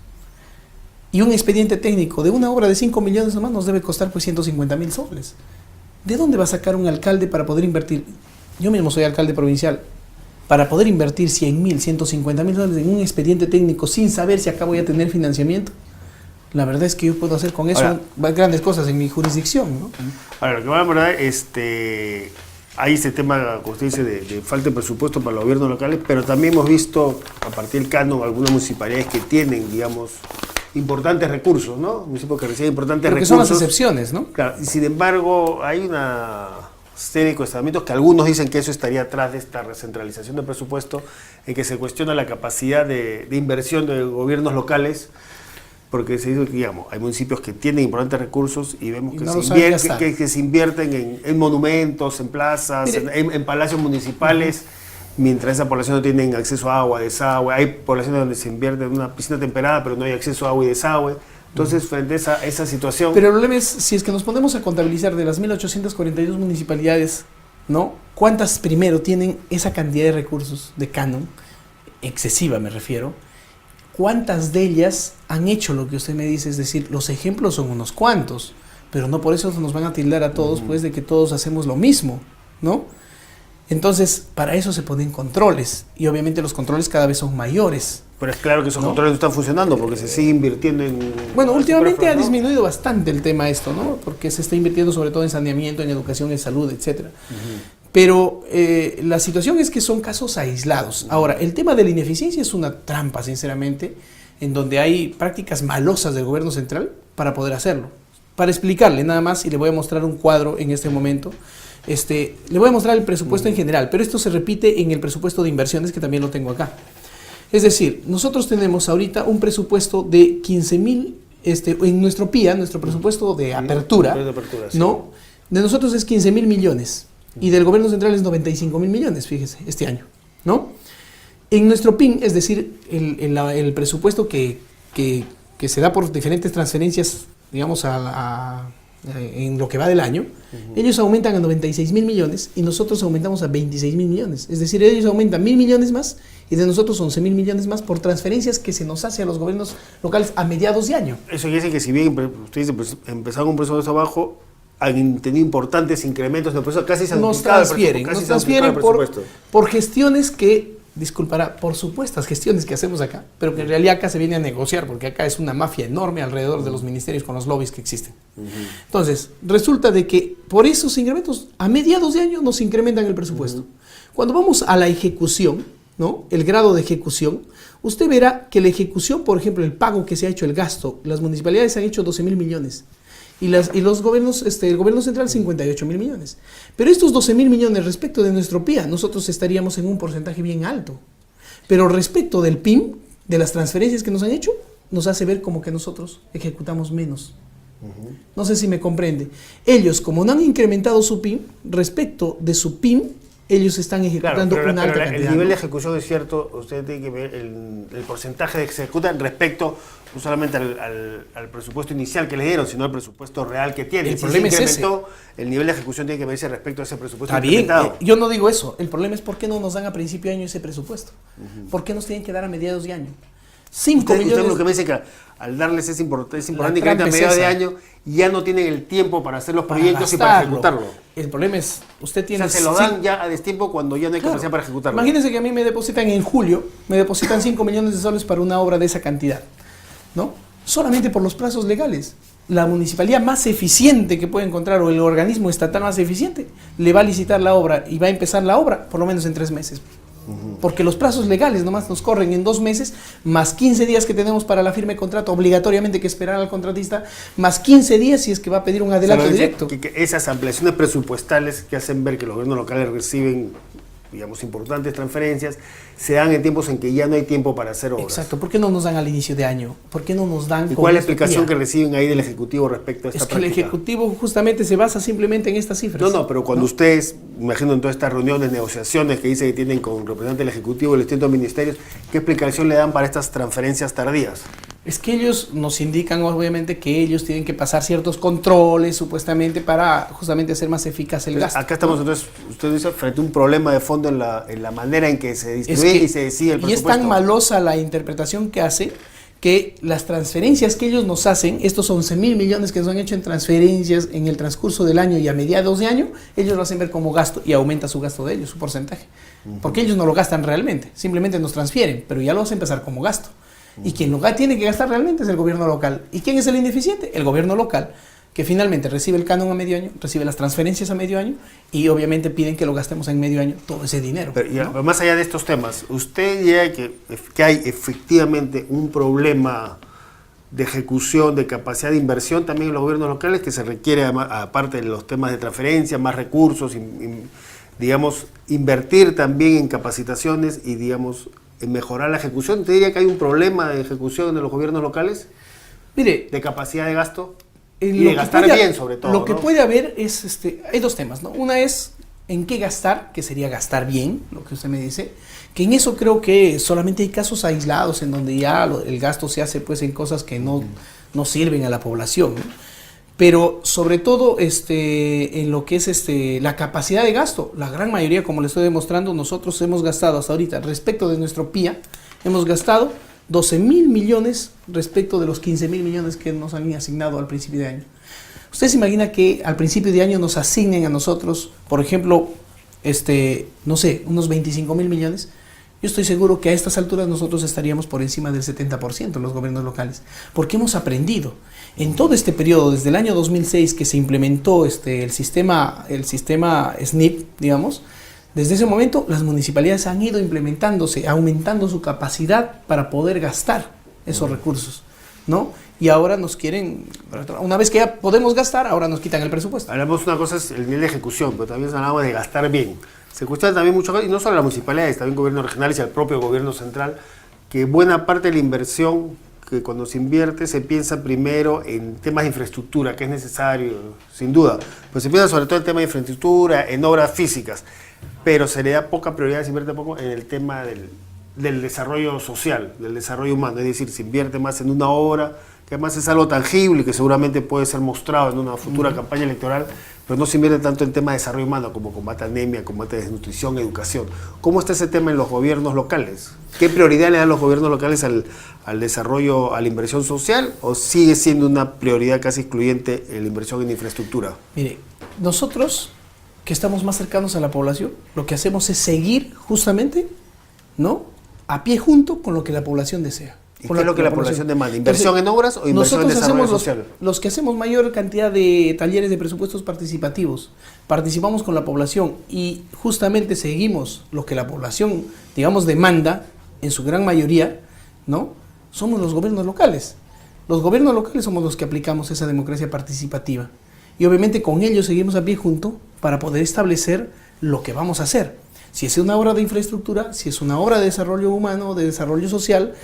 Y un expediente técnico de una obra de 5 millones nomás nos debe costar pues 150.000 soles. ¿De dónde va a sacar un alcalde para poder invertir? Yo mismo soy alcalde provincial. Para poder invertir 100.000, 150.000 soles en un expediente técnico sin saber si acá voy a tener financiamiento, la verdad es que yo puedo hacer con eso grandes cosas en mi jurisdicción, ¿no? Ahora, lo que va a verdad, hay este tema, como usted dice, de falta de presupuesto para los gobiernos locales, pero también hemos visto, a partir del canon, algunas municipalidades que tienen, digamos, importantes recursos, ¿no? Municipios que reciben importantes Porque recursos. son las excepciones, ¿no? Claro, y sin embargo, hay una serie de cuestionamientos que algunos dicen que eso estaría atrás de esta recentralización del presupuesto, en que se cuestiona la capacidad de inversión de gobiernos locales, porque se dice que, digamos, hay municipios que tienen importantes recursos y vemos que, que se invierten en monumentos, en plazas, en palacios municipales, mientras esa población no tiene acceso a agua, desagüe. Hay poblaciones donde se invierte en una piscina temperada, pero no hay acceso a agua y desagüe. Entonces, frente a esa situación... Pero el problema es, si es que nos ponemos a contabilizar de las 1.842 municipalidades, ¿no? ¿Cuántas primero tienen esa cantidad de recursos de canon? Excesiva, me refiero. ¿Cuántas de ellas han hecho lo que usted me dice? Es decir, los ejemplos son unos cuantos, pero no por eso nos van a tildar a todos, pues, de que todos hacemos lo mismo, ¿no? Entonces, para eso se ponen controles, y obviamente los controles cada vez son mayores. Pero es claro que esos controles no están funcionando, porque se sigue invirtiendo en... Bueno, últimamente ha disminuido bastante el tema ¿no? Porque se está invirtiendo sobre todo en saneamiento, en educación, en salud, etcétera. Pero la situación es que son casos aislados. Ahora, el tema de la ineficiencia es una trampa, sinceramente, en donde hay prácticas malosas del gobierno central para poder hacerlo. Para explicarle nada más, y le voy a mostrar un cuadro en este momento, le voy a mostrar el presupuesto en general, pero esto se repite en el presupuesto de inversiones, que también lo tengo acá. Es decir, nosotros tenemos ahorita un presupuesto de 15.000, en nuestro PIA, nuestro presupuesto de apertura, ¿no? De nosotros es 15.000 millones. Y del gobierno central es 95.000 millones, fíjese, este año, ¿no? En nuestro PIN, es decir, el presupuesto que se da por diferentes transferencias, digamos, en lo que va del año, ellos aumentan a 96.000 millones y nosotros aumentamos a 26.000 millones. Es decir, ellos aumentan 1.000 millones más y de nosotros 11.000 millones más por transferencias que se nos hace a los gobiernos locales a mediados de año. Eso quiere decir que si bien usted dice, pues, empezaron un presupuesto bajo, han tenido importantes incrementos de presupuesto, casi se han duplicado nos transfieren por gestiones que, disculpará, por supuestas gestiones que hacemos acá, pero que en realidad acá se viene a negociar, porque acá es una mafia enorme alrededor de los ministerios con los lobbies que existen. Entonces, resulta de que por esos incrementos, a mediados de año nos incrementan el presupuesto. Cuando vamos a la ejecución, ¿no? El grado de ejecución, usted verá que la ejecución, por ejemplo, el pago que se ha hecho, el gasto, las municipalidades han hecho 12.000 millones. Y los gobiernos, el gobierno central 58.000 millones. Pero estos 12.000 millones respecto de nuestro PIA, nosotros estaríamos en un porcentaje bien alto. Pero respecto del PIM, de las transferencias que nos han hecho, nos hace ver como que nosotros ejecutamos menos. No sé si me comprende. Ellos, como no han incrementado su PIM, respecto de su PIM, ellos están ejecutando una alta cantidad. El nivel de ejecución es cierto, usted tiene que ver el porcentaje de que se ejecutan respecto no solamente al presupuesto inicial que le dieron, sino al presupuesto real que tiene. El problema es ese. El nivel de ejecución tiene que verse respecto a ese presupuesto Está bien, incrementado. Yo no digo eso. El problema es por qué no nos dan a principio de año ese presupuesto. ¿Por qué nos tienen que dar a mediados de año? 5 millones. Usted lo que me dice que al darles es importante que a mediados de año ya no tienen el tiempo para hacer los proyectos y para ejecutarlo. El problema es, usted tiene... O sea, se lo dan ya a destiempo cuando ya no hay capacidad para ejecutarlo. Imagínense que a mí me depositan en julio, me depositan 5 millones de soles para una obra de esa cantidad, ¿no? Solamente por los plazos legales. La municipalidad más eficiente que puede encontrar, o el organismo estatal más eficiente, le va a licitar la obra y va a empezar la obra por lo menos en 3 meses. Porque los plazos legales nomás nos corren en 2 meses, más 15 días que tenemos para la firma de contrato, obligatoriamente hay que esperar al contratista, más 15 días si es que va a pedir un adelanto directo. Que esas ampliaciones presupuestales que hacen ver que los gobiernos locales reciben, digamos, importantes transferencias, se dan en tiempos en que ya no hay tiempo para hacer obras. Exacto. ¿Por qué no nos dan al inicio de año? ¿Por qué no nos dan? ¿Y cuál es la explicación que reciben ahí del Ejecutivo respecto a esta práctica? El Ejecutivo justamente se basa simplemente en estas cifras. No, pero cuando ustedes, imagino en todas estas reuniones, negociaciones que dice que tienen con representantes del Ejecutivo y los distintos ministerios, ¿qué explicación le dan para estas transferencias tardías? Es que ellos nos indican obviamente que ellos tienen que pasar ciertos controles supuestamente para justamente hacer más eficaz el gasto. Acá estamos entonces, usted dice, frente a un problema de fondo en la manera en que se distribuye y se decide el presupuesto. Y es tan malosa la interpretación que hace que las transferencias que ellos nos hacen, estos 11.000 millones que nos han hecho en transferencias en el transcurso del año y a mediados de año, ellos lo hacen ver como gasto y aumenta su gasto de ellos, su porcentaje. Porque ellos no lo gastan realmente, simplemente nos transfieren, pero ya lo hacen empezar como gasto. Y quien lo tiene que gastar realmente es el gobierno local. ¿Y quién es el ineficiente? El gobierno local, que finalmente recibe el canon a medio año, recibe las transferencias a medio año y obviamente piden que lo gastemos en medio año todo ese dinero. Pero ya, ¿no? Más allá de estos temas, ¿usted diría que hay efectivamente un problema de ejecución, de capacidad de inversión también en los gobiernos locales que se requiere, aparte de los temas de transferencia, más recursos, digamos, invertir también en capacitaciones y, digamos, en mejorar la ejecución? ¿Usted diría que hay un problema de ejecución de los gobiernos locales? Mire, de capacidad de gasto y de gastar bien, sobre todo. Lo que puede haber es, hay 2 temas, ¿no? Una es en qué gastar, que sería gastar bien, lo que usted me dice, que en eso creo que solamente hay casos aislados en donde ya el gasto se hace pues en cosas que no sirven a la población, ¿no? Pero sobre todo en lo que es la capacidad de gasto, la gran mayoría, como le estoy demostrando, nosotros hemos gastado hasta ahorita, respecto de nuestro PIA, hemos gastado 12.000 millones respecto de los 15.000 millones que nos han asignado al principio de año. ¿Usted se imagina que al principio de año nos asignen a nosotros, por ejemplo, no sé, unos 25.000 millones? Yo estoy seguro que a estas alturas nosotros estaríamos por encima del 70% en los gobiernos locales, porque hemos aprendido. En todo este periodo, desde el año 2006 que se implementó el sistema SNIP, digamos, desde ese momento las municipalidades han ido implementándose, aumentando su capacidad para poder gastar esos recursos, ¿no? Y ahora nos quieren, una vez que ya podemos gastar, ahora nos quitan el presupuesto. Hablamos una cosa es el nivel de ejecución, pero también hablamos de gastar bien. Se escucha también mucho, y no solo las municipalidades, también gobiernos regionales y el propio gobierno central, que buena parte de la inversión que cuando se invierte se piensa primero en temas de infraestructura, que es necesario, sin duda. Pues se piensa sobre todo en temas de infraestructura, en obras físicas, pero se le da poca prioridad, se invierte poco en el tema del desarrollo social, del desarrollo humano. Es decir, se invierte más en una obra, que además es algo tangible y que seguramente puede ser mostrado en una futura campaña electoral, pero no se invierte tanto en temas de desarrollo humano como combate a anemia, combate a desnutrición, educación. ¿Cómo está ese tema en los gobiernos locales? ¿Qué prioridad le dan los gobiernos locales al desarrollo, a la inversión social, o sigue siendo una prioridad casi excluyente la inversión en infraestructura? Mire, nosotros que estamos más cercanos a la población, lo que hacemos es seguir justamente, ¿no?, a pie junto con lo que la población desea. ¿Y qué es lo que la población demanda? ¿Inversión en obras o inversión en desarrollo social? Los que hacemos mayor cantidad de talleres de presupuestos participativos, participamos con la población y justamente seguimos lo que la población, digamos, demanda en su gran mayoría, ¿no? Somos los gobiernos locales. Los gobiernos locales somos los que aplicamos esa democracia participativa. Y obviamente con ellos seguimos a pie junto para poder establecer lo que vamos a hacer. Si es una obra de infraestructura, si es una obra de desarrollo humano, de desarrollo social,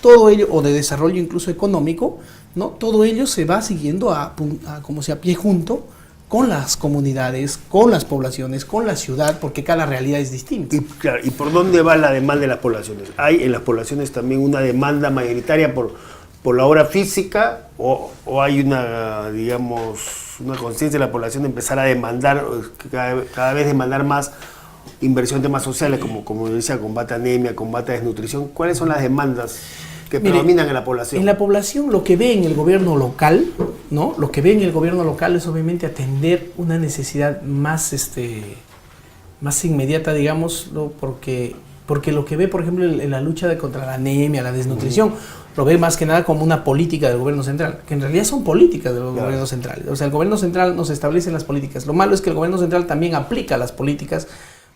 todo ello, o de desarrollo incluso económico, ¿no? Todo ello se va siguiendo como sea, a pie junto con las comunidades, con las poblaciones, con la ciudad, porque cada realidad es distinta. Y, claro, ¿y por dónde va la demanda de las poblaciones? ¿Hay en las poblaciones también una demanda mayoritaria por la obra física o hay una, digamos, una conciencia de la población de empezar a demandar, cada vez demandar más inversión en temas sociales, como decía, combate a anemia, combate a desnutrición? ¿Cuáles son las demandas que predominan en la población? En la población lo que ve en el gobierno local, ¿no? Lo que ve en el gobierno local es obviamente atender una necesidad más inmediata, digamos, ¿no? Porque lo que ve, por ejemplo, en la lucha contra la anemia, la desnutrición, lo ve más que nada como una política del gobierno central, que en realidad son políticas de los gobiernos centrales. O sea, el gobierno central nos establece las políticas. Lo malo es que el gobierno central también aplica las políticas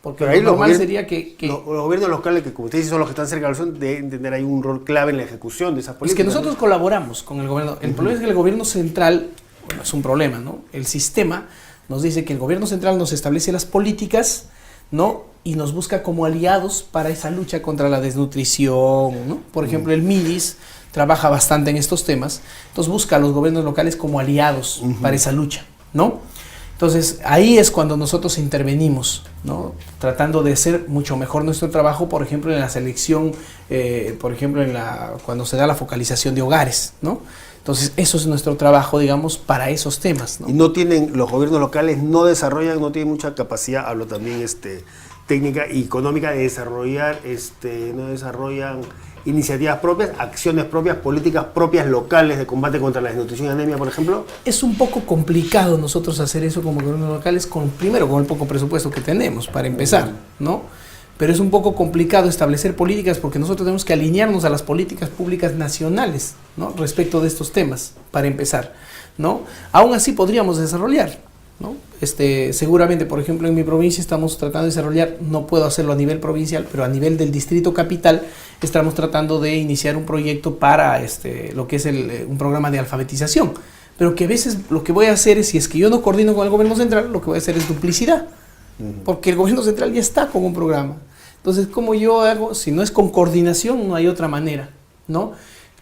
Porque pero ahí lo normal sería que los gobiernos locales, que como usted dice son los que están cerca de la nación, deben tener ahí un rol clave en la ejecución de esas políticas. Es que nosotros colaboramos con el gobierno. El problema es que el gobierno central, bueno, es un problema, ¿no? El sistema nos dice que el gobierno central nos establece las políticas, ¿no? Y nos busca como aliados para esa lucha contra la desnutrición, ¿no? Por ejemplo, el MIDIS trabaja bastante en estos temas, entonces busca a los gobiernos locales como aliados para esa lucha, ¿no? Entonces, ahí es cuando nosotros intervenimos, ¿no? Tratando de hacer mucho mejor nuestro trabajo, por ejemplo, en la selección, por ejemplo, cuando se da la focalización de hogares, ¿no? Entonces, eso es nuestro trabajo, digamos, para esos temas, ¿no? Y no tienen, los gobiernos locales no tienen mucha capacidad, hablo también técnica y económica de desarrollar, no desarrollan iniciativas propias, acciones propias, políticas propias locales de combate contra la desnutrición y anemia, por ejemplo. Es un poco complicado nosotros hacer eso como gobiernos locales, primero con el poco presupuesto que tenemos, para empezar, ¿no? Pero es un poco complicado establecer políticas porque nosotros tenemos que alinearnos a las políticas públicas nacionales, ¿no? Respecto de estos temas, para empezar, ¿no? Aún así podríamos desarrollar, ¿no? Seguramente, por ejemplo, en mi provincia estamos tratando de desarrollar, no puedo hacerlo a nivel provincial, pero a nivel del distrito capital estamos tratando de iniciar un proyecto para lo que es un programa de alfabetización, pero que a veces lo que voy a hacer es, si es que yo no coordino con el gobierno central, lo que voy a hacer es duplicidad, porque el gobierno central ya está con un programa. Entonces, ¿cómo yo hago? Si no es con coordinación, no hay otra manera, ¿no?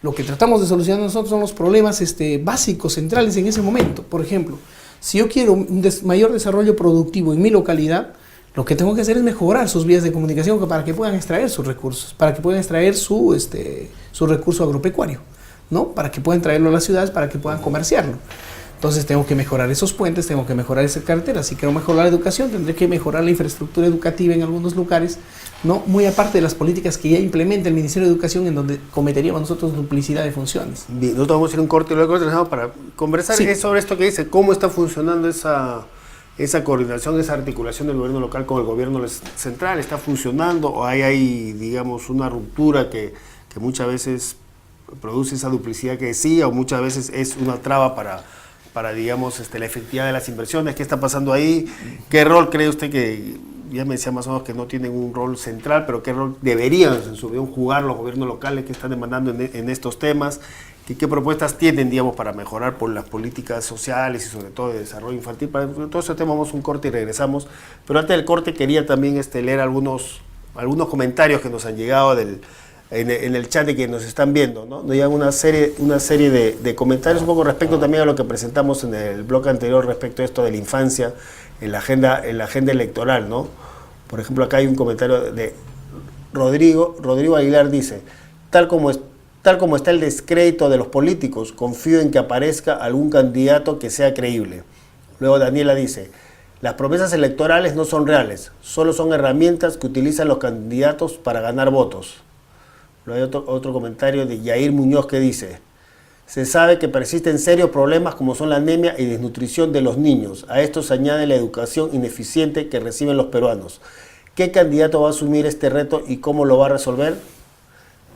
Lo que tratamos de solucionar nosotros son los problemas básicos, centrales en ese momento. Por ejemplo, si yo quiero un mayor desarrollo productivo en mi localidad, lo que tengo que hacer es mejorar sus vías de comunicación para que puedan extraer sus recursos, para que puedan extraer su recurso agropecuario, ¿no? Para que puedan traerlo a las ciudades, para que puedan comerciarlo. Entonces tengo que mejorar esos puentes, tengo que mejorar esas carreteras. Si quiero mejorar la educación, tendré que mejorar la infraestructura educativa en algunos lugares, ¿no? Muy aparte de las políticas que ya implementa el Ministerio de Educación, en donde cometeríamos nosotros duplicidad de funciones. Bien, nosotros vamos a ir a un corte y luego regresamos para conversar sobre esto que dice, cómo está funcionando esa coordinación, esa articulación del gobierno local con el gobierno central. ¿Está funcionando o hay digamos, una ruptura que muchas veces produce esa duplicidad que decía, o muchas veces es una traba para digamos, la efectividad de las inversiones? ¿Qué está pasando ahí? ¿Qué rol cree usted que, ya me decía más o menos que no tienen un rol central, pero qué rol deberían en su opinión jugar los gobiernos locales que están demandando en estos temas? ¿Qué propuestas tienen, digamos, para mejorar por las políticas sociales y sobre todo de desarrollo infantil? Para todo ese tema vamos a un corte y regresamos. Pero antes del corte quería también leer algunos comentarios que nos han llegado en el chat de que nos están viendo, ¿no? Nos llegan una serie de comentarios un poco respecto también a lo que presentamos en el bloque anterior respecto a esto de la infancia en la agenda electoral, ¿no? Por ejemplo, acá hay un comentario de Rodrigo Aguilar, dice, tal como está el descrédito de los políticos, confío en que aparezca algún candidato que sea creíble. Luego Daniela dice, las promesas electorales no son reales, solo son herramientas que utilizan los candidatos para ganar votos. Luego hay otro comentario de Yair Muñoz que dice, se sabe que persisten serios problemas como son la anemia y desnutrición de los niños. A esto se añade la educación ineficiente que reciben los peruanos. ¿Qué candidato va a asumir este reto y cómo lo va a resolver?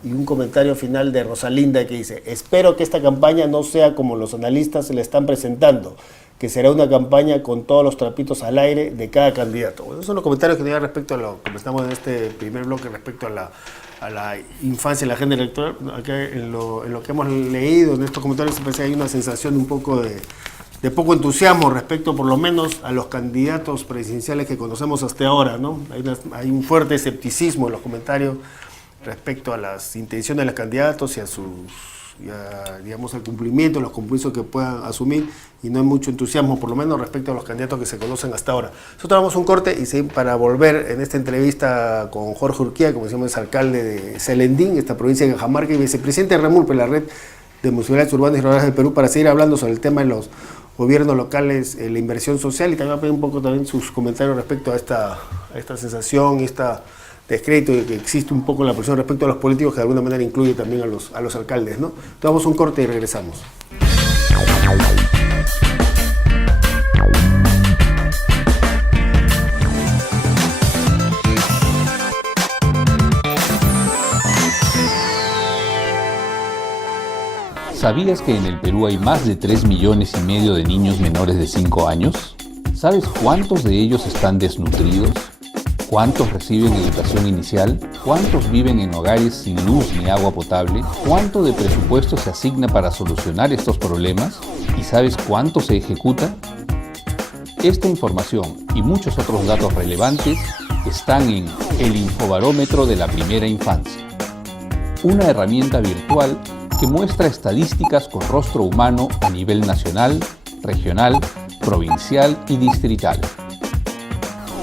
Y un comentario final de Rosalinda que dice, espero que esta campaña no sea como los analistas se la están presentando, que será una campaña con todos los trapitos al aire de cada candidato. Bueno, esos son los comentarios que tenía respecto a lo que estamos en este primer bloque respecto a la infancia y la agenda electoral. Acá en lo que hemos leído en estos comentarios siempre hay una sensación un poco de poco entusiasmo respecto por lo menos a los candidatos presidenciales que conocemos hasta ahora, ¿no? Hay un fuerte escepticismo en los comentarios respecto a las intenciones de los candidatos y digamos, al cumplimiento, los compromisos que puedan asumir, y no hay mucho entusiasmo, por lo menos respecto a los candidatos que se conocen hasta ahora. Nosotros vamos a un corte y para volver en esta entrevista con Jorge Urquía, como decimos, es alcalde de Celendín, esta provincia de Cajamarca, y vicepresidente de Remulpe, la red de municipalidades urbanas y rurales del Perú, para seguir hablando sobre el tema de los gobiernos locales, la inversión social, y también pedir un poco también sus comentarios respecto a esta sensación y esta descrédito de que existe un poco la presión respecto a los políticos, que de alguna manera incluye también a los alcaldes, ¿no? Entonces vamos a un corte y regresamos. ¿Sabías que en el Perú hay más de 3,5 millones de niños menores de 5 años? ¿Sabes cuántos de ellos están desnutridos? ¿Cuántos reciben educación inicial? ¿Cuántos viven en hogares sin luz ni agua potable? ¿Cuánto de presupuesto se asigna para solucionar estos problemas? ¿Y sabes cuánto se ejecuta? Esta información y muchos otros datos relevantes están en el Infobarómetro de la Primera Infancia, una herramienta virtual que muestra estadísticas con rostro humano a nivel nacional, regional, provincial y distrital.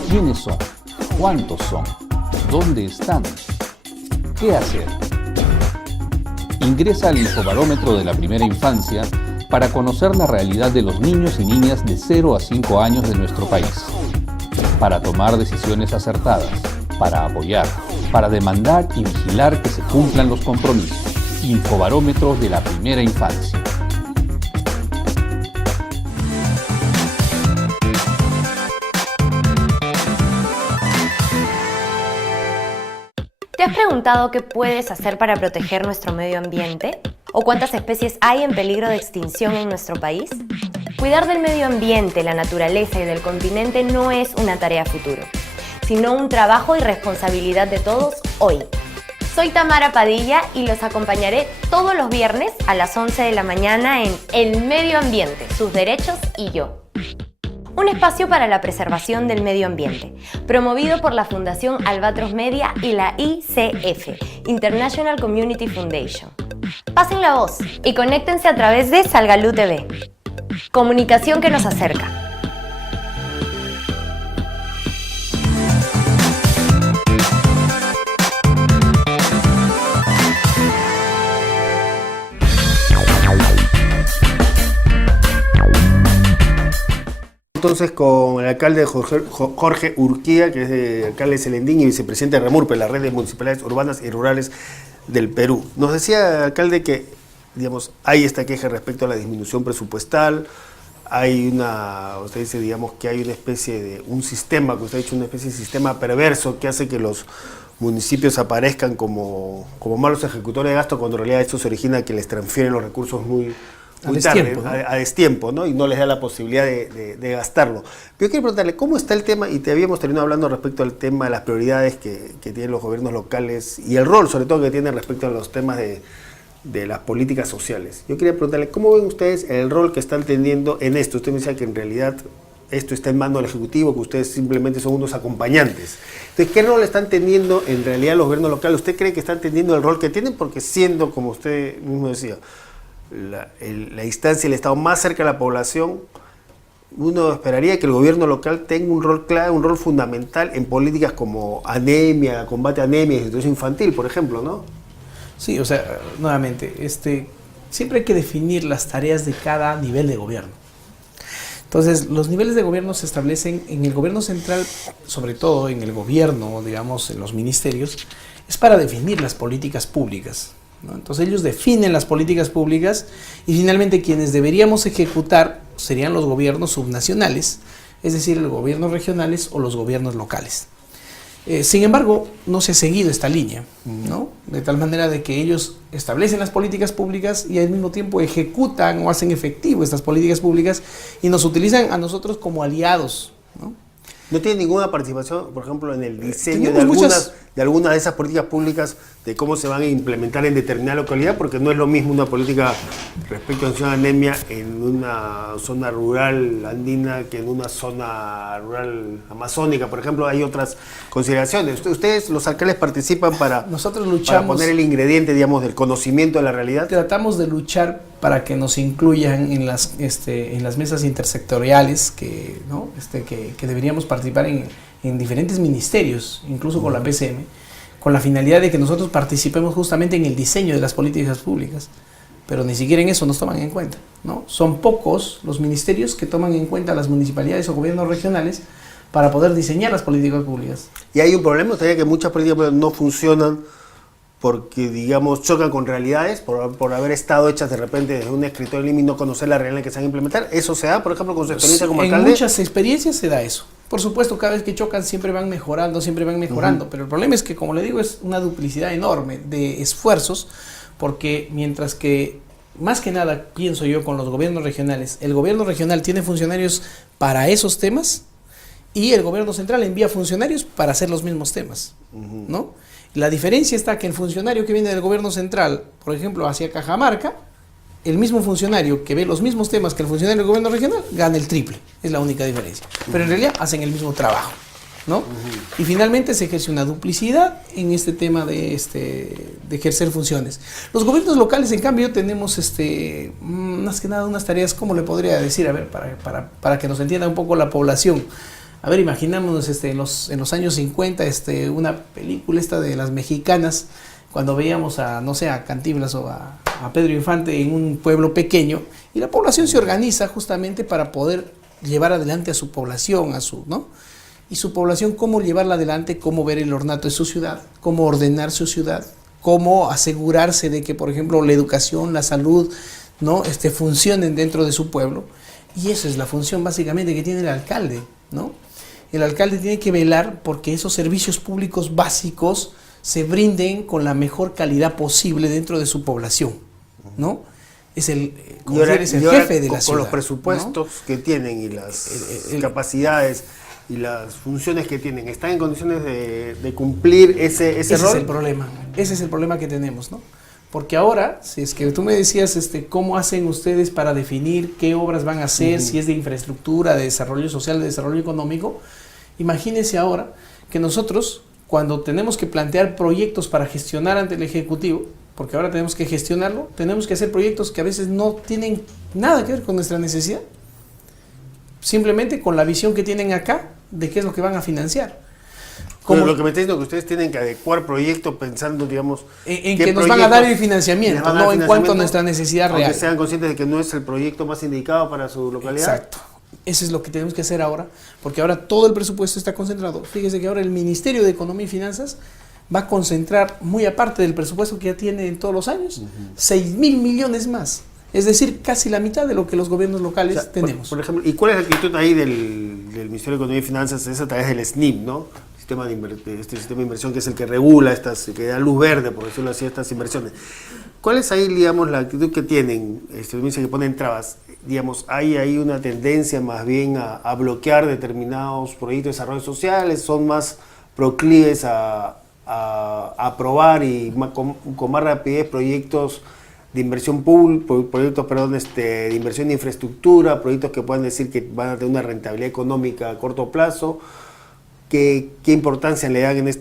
¿Quiénes son? ¿Cuántos son? ¿Dónde están? ¿Qué hacer? Ingresa al Infobarómetro de la Primera Infancia para conocer la realidad de los niños y niñas de 0 a 5 años de nuestro país, para tomar decisiones acertadas, para apoyar, para demandar y vigilar que se cumplan los compromisos. Infobarómetro de la Primera Infancia. ¿Te has preguntado qué puedes hacer para proteger nuestro medio ambiente? ¿O cuántas especies hay en peligro de extinción en nuestro país? Cuidar del medio ambiente, la naturaleza y del continente no es una tarea futuro, sino un trabajo y responsabilidad de todos hoy. Soy Tamara Padilla y los acompañaré todos los viernes a las 11 de la mañana en El Medio Ambiente, sus derechos y yo. Un espacio para la preservación del medio ambiente, promovido por la Fundación Albatros Media y la ICF, International Community Foundation. Pasen la voz y conéctense a través de Salgalú TV. Comunicación que nos acerca. Entonces con el alcalde Jorge Urquía, que es el alcalde de Selendín y vicepresidente de REMURPE, la Red de Municipalidades Urbanas y Rurales del Perú. Nos decía, alcalde, que digamos, hay esta queja respecto a la disminución presupuestal, hay usted dice, digamos, que hay una especie de, un sistema, que usted ha dicho, una especie de sistema perverso que hace que los municipios aparezcan como malos ejecutores de gasto, cuando en realidad esto se origina que les transfieren los recursos muy tarde, ¿no? a destiempo, ¿no? Y no les da la posibilidad de gastarlo. Pero yo quiero preguntarle, ¿cómo está el tema? Y te habíamos terminado hablando respecto al tema de las prioridades que tienen los gobiernos locales y el rol, sobre todo, que tienen respecto a los temas de las políticas sociales. Yo quería preguntarle, ¿cómo ven ustedes el rol que están teniendo en esto? Usted me decía que en realidad esto está en manos del Ejecutivo, que ustedes simplemente son unos acompañantes. Entonces, ¿qué rol están teniendo en realidad los gobiernos locales? ¿Usted cree que están teniendo el rol que tienen? Porque siendo, como usted mismo decía, la instancia del Estado más cerca de la población, uno esperaría que el gobierno local tenga un rol clave, un rol fundamental en políticas como anemia, combate a anemia y desnutrición infantil, por ejemplo, ¿no? Sí, o sea, nuevamente, siempre hay que definir las tareas de cada nivel de gobierno. Entonces, los niveles de gobierno se establecen en el gobierno central, sobre todo en el gobierno, digamos, en los ministerios, es para definir las políticas públicas, ¿no? Entonces ellos definen las políticas públicas y finalmente quienes deberíamos ejecutar serían los gobiernos subnacionales, es decir, los gobiernos regionales o los gobiernos locales. Sin embargo, no se ha seguido esta línea, ¿no? De tal manera de que ellos establecen las políticas públicas y al mismo tiempo ejecutan o hacen efectivo estas políticas públicas y nos utilizan a nosotros como aliados, ¿no? ¿No tiene ninguna participación, por ejemplo, en el diseño de algunas de esas políticas públicas, de cómo se van a implementar en determinada localidad? Porque no es lo mismo una política respecto a la anemia en una zona rural andina que en una zona rural amazónica, por ejemplo. Hay otras consideraciones. ¿Ustedes, los alcaldes, participan para poner el ingrediente, digamos, del conocimiento de la realidad? Tratamos de luchar para que nos incluyan en las mesas intersectoriales que deberíamos participar en diferentes ministerios, incluso con la PCM, con la finalidad de que nosotros participemos justamente en el diseño de las políticas públicas, pero ni siquiera en eso nos toman en cuenta, ¿no? Son pocos los ministerios que toman en cuenta las municipalidades o gobiernos regionales para poder diseñar las políticas públicas. Y hay un problema, ¿usted cree que muchas políticas públicas no funcionan porque, digamos, chocan con realidades, por haber estado hechas de repente desde un escritorio y no conocer la realidad en que se van a implementar? ¿Eso se da, por ejemplo, con su experiencia como alcalde? En muchas experiencias se da eso. Por supuesto, cada vez que chocan siempre van mejorando, pero el problema es que, como le digo, es una duplicidad enorme de esfuerzos, porque mientras que, más que nada, pienso yo con los gobiernos regionales, el gobierno regional tiene funcionarios para esos temas, y el gobierno central envía funcionarios para hacer los mismos temas, ¿no? La diferencia está que el funcionario que viene del gobierno central, por ejemplo, hacia Cajamarca, el mismo funcionario que ve los mismos temas que el funcionario del gobierno regional, gana el triple. Es la única diferencia. Pero en realidad hacen el mismo trabajo, ¿no? Y finalmente se ejerce una duplicidad en este tema de ejercer funciones. Los gobiernos locales, en cambio, tenemos más que nada unas tareas, ¿cómo le podría decir? A ver, para que nos entienda un poco la población. A ver, imaginámonos en los años 50 una película de las mexicanas, cuando veíamos a, no sé, a Cantinflas o a Pedro Infante en un pueblo pequeño, y la población se organiza justamente para poder llevar adelante a su población, ¿no? Y su población, cómo llevarla adelante, cómo ver el ornato de su ciudad, cómo ordenar su ciudad, cómo asegurarse de que, por ejemplo, la educación, la salud, ¿no? Funcionen dentro de su pueblo. Y esa es la función básicamente que tiene el alcalde, ¿no? El alcalde tiene que velar porque esos servicios públicos básicos se brinden con la mejor calidad posible dentro de su población, ¿no? Es el jefe de la ciudad. Con los presupuestos, ¿no?, que tienen y las capacidades y las funciones que tienen, ¿están en condiciones de cumplir ese rol? Ese es el problema. Ese es el problema que tenemos, ¿no? Porque ahora, si es que tú me decías cómo hacen ustedes para definir qué obras van a hacer, si es de infraestructura, de desarrollo social, de desarrollo económico, imagínense ahora que nosotros, cuando tenemos que plantear proyectos para gestionar ante el Ejecutivo, porque ahora tenemos que gestionarlo, tenemos que hacer proyectos que a veces no tienen nada que ver con nuestra necesidad, simplemente con la visión que tienen acá de qué es lo que van a financiar. Como lo que me está diciendo, que ustedes tienen que adecuar proyectos pensando, digamos, en que nos van a dar el financiamiento, no en cuanto a nuestra necesidad real. Que sean conscientes de que no es el proyecto más indicado para su localidad. Exacto. Eso es lo que tenemos que hacer ahora, porque ahora todo el presupuesto está concentrado. Fíjese que ahora el Ministerio de Economía y Finanzas va a concentrar, muy aparte del presupuesto que ya tiene en todos los años, 6.000 millones más. Es decir, casi la mitad de lo que los gobiernos locales tenemos. Por ejemplo, ¿y cuál es la actitud ahí del Ministerio de Economía y Finanzas? Es a través del SNIP, ¿no? Este sistema de inversión que es el que regula que da luz verde, por decirlo así, estas inversiones. ¿Cuál es ahí, digamos, la actitud que tienen? Dice que ponen trabas. Digamos, ¿hay una tendencia más bien a bloquear determinados proyectos de desarrollo sociales? ¿Son más proclives a aprobar y con más rapidez proyectos de inversión de inversión en infraestructura, proyectos que puedan decir que van a tener una rentabilidad económica a corto plazo? ¿Qué importancia le dan en el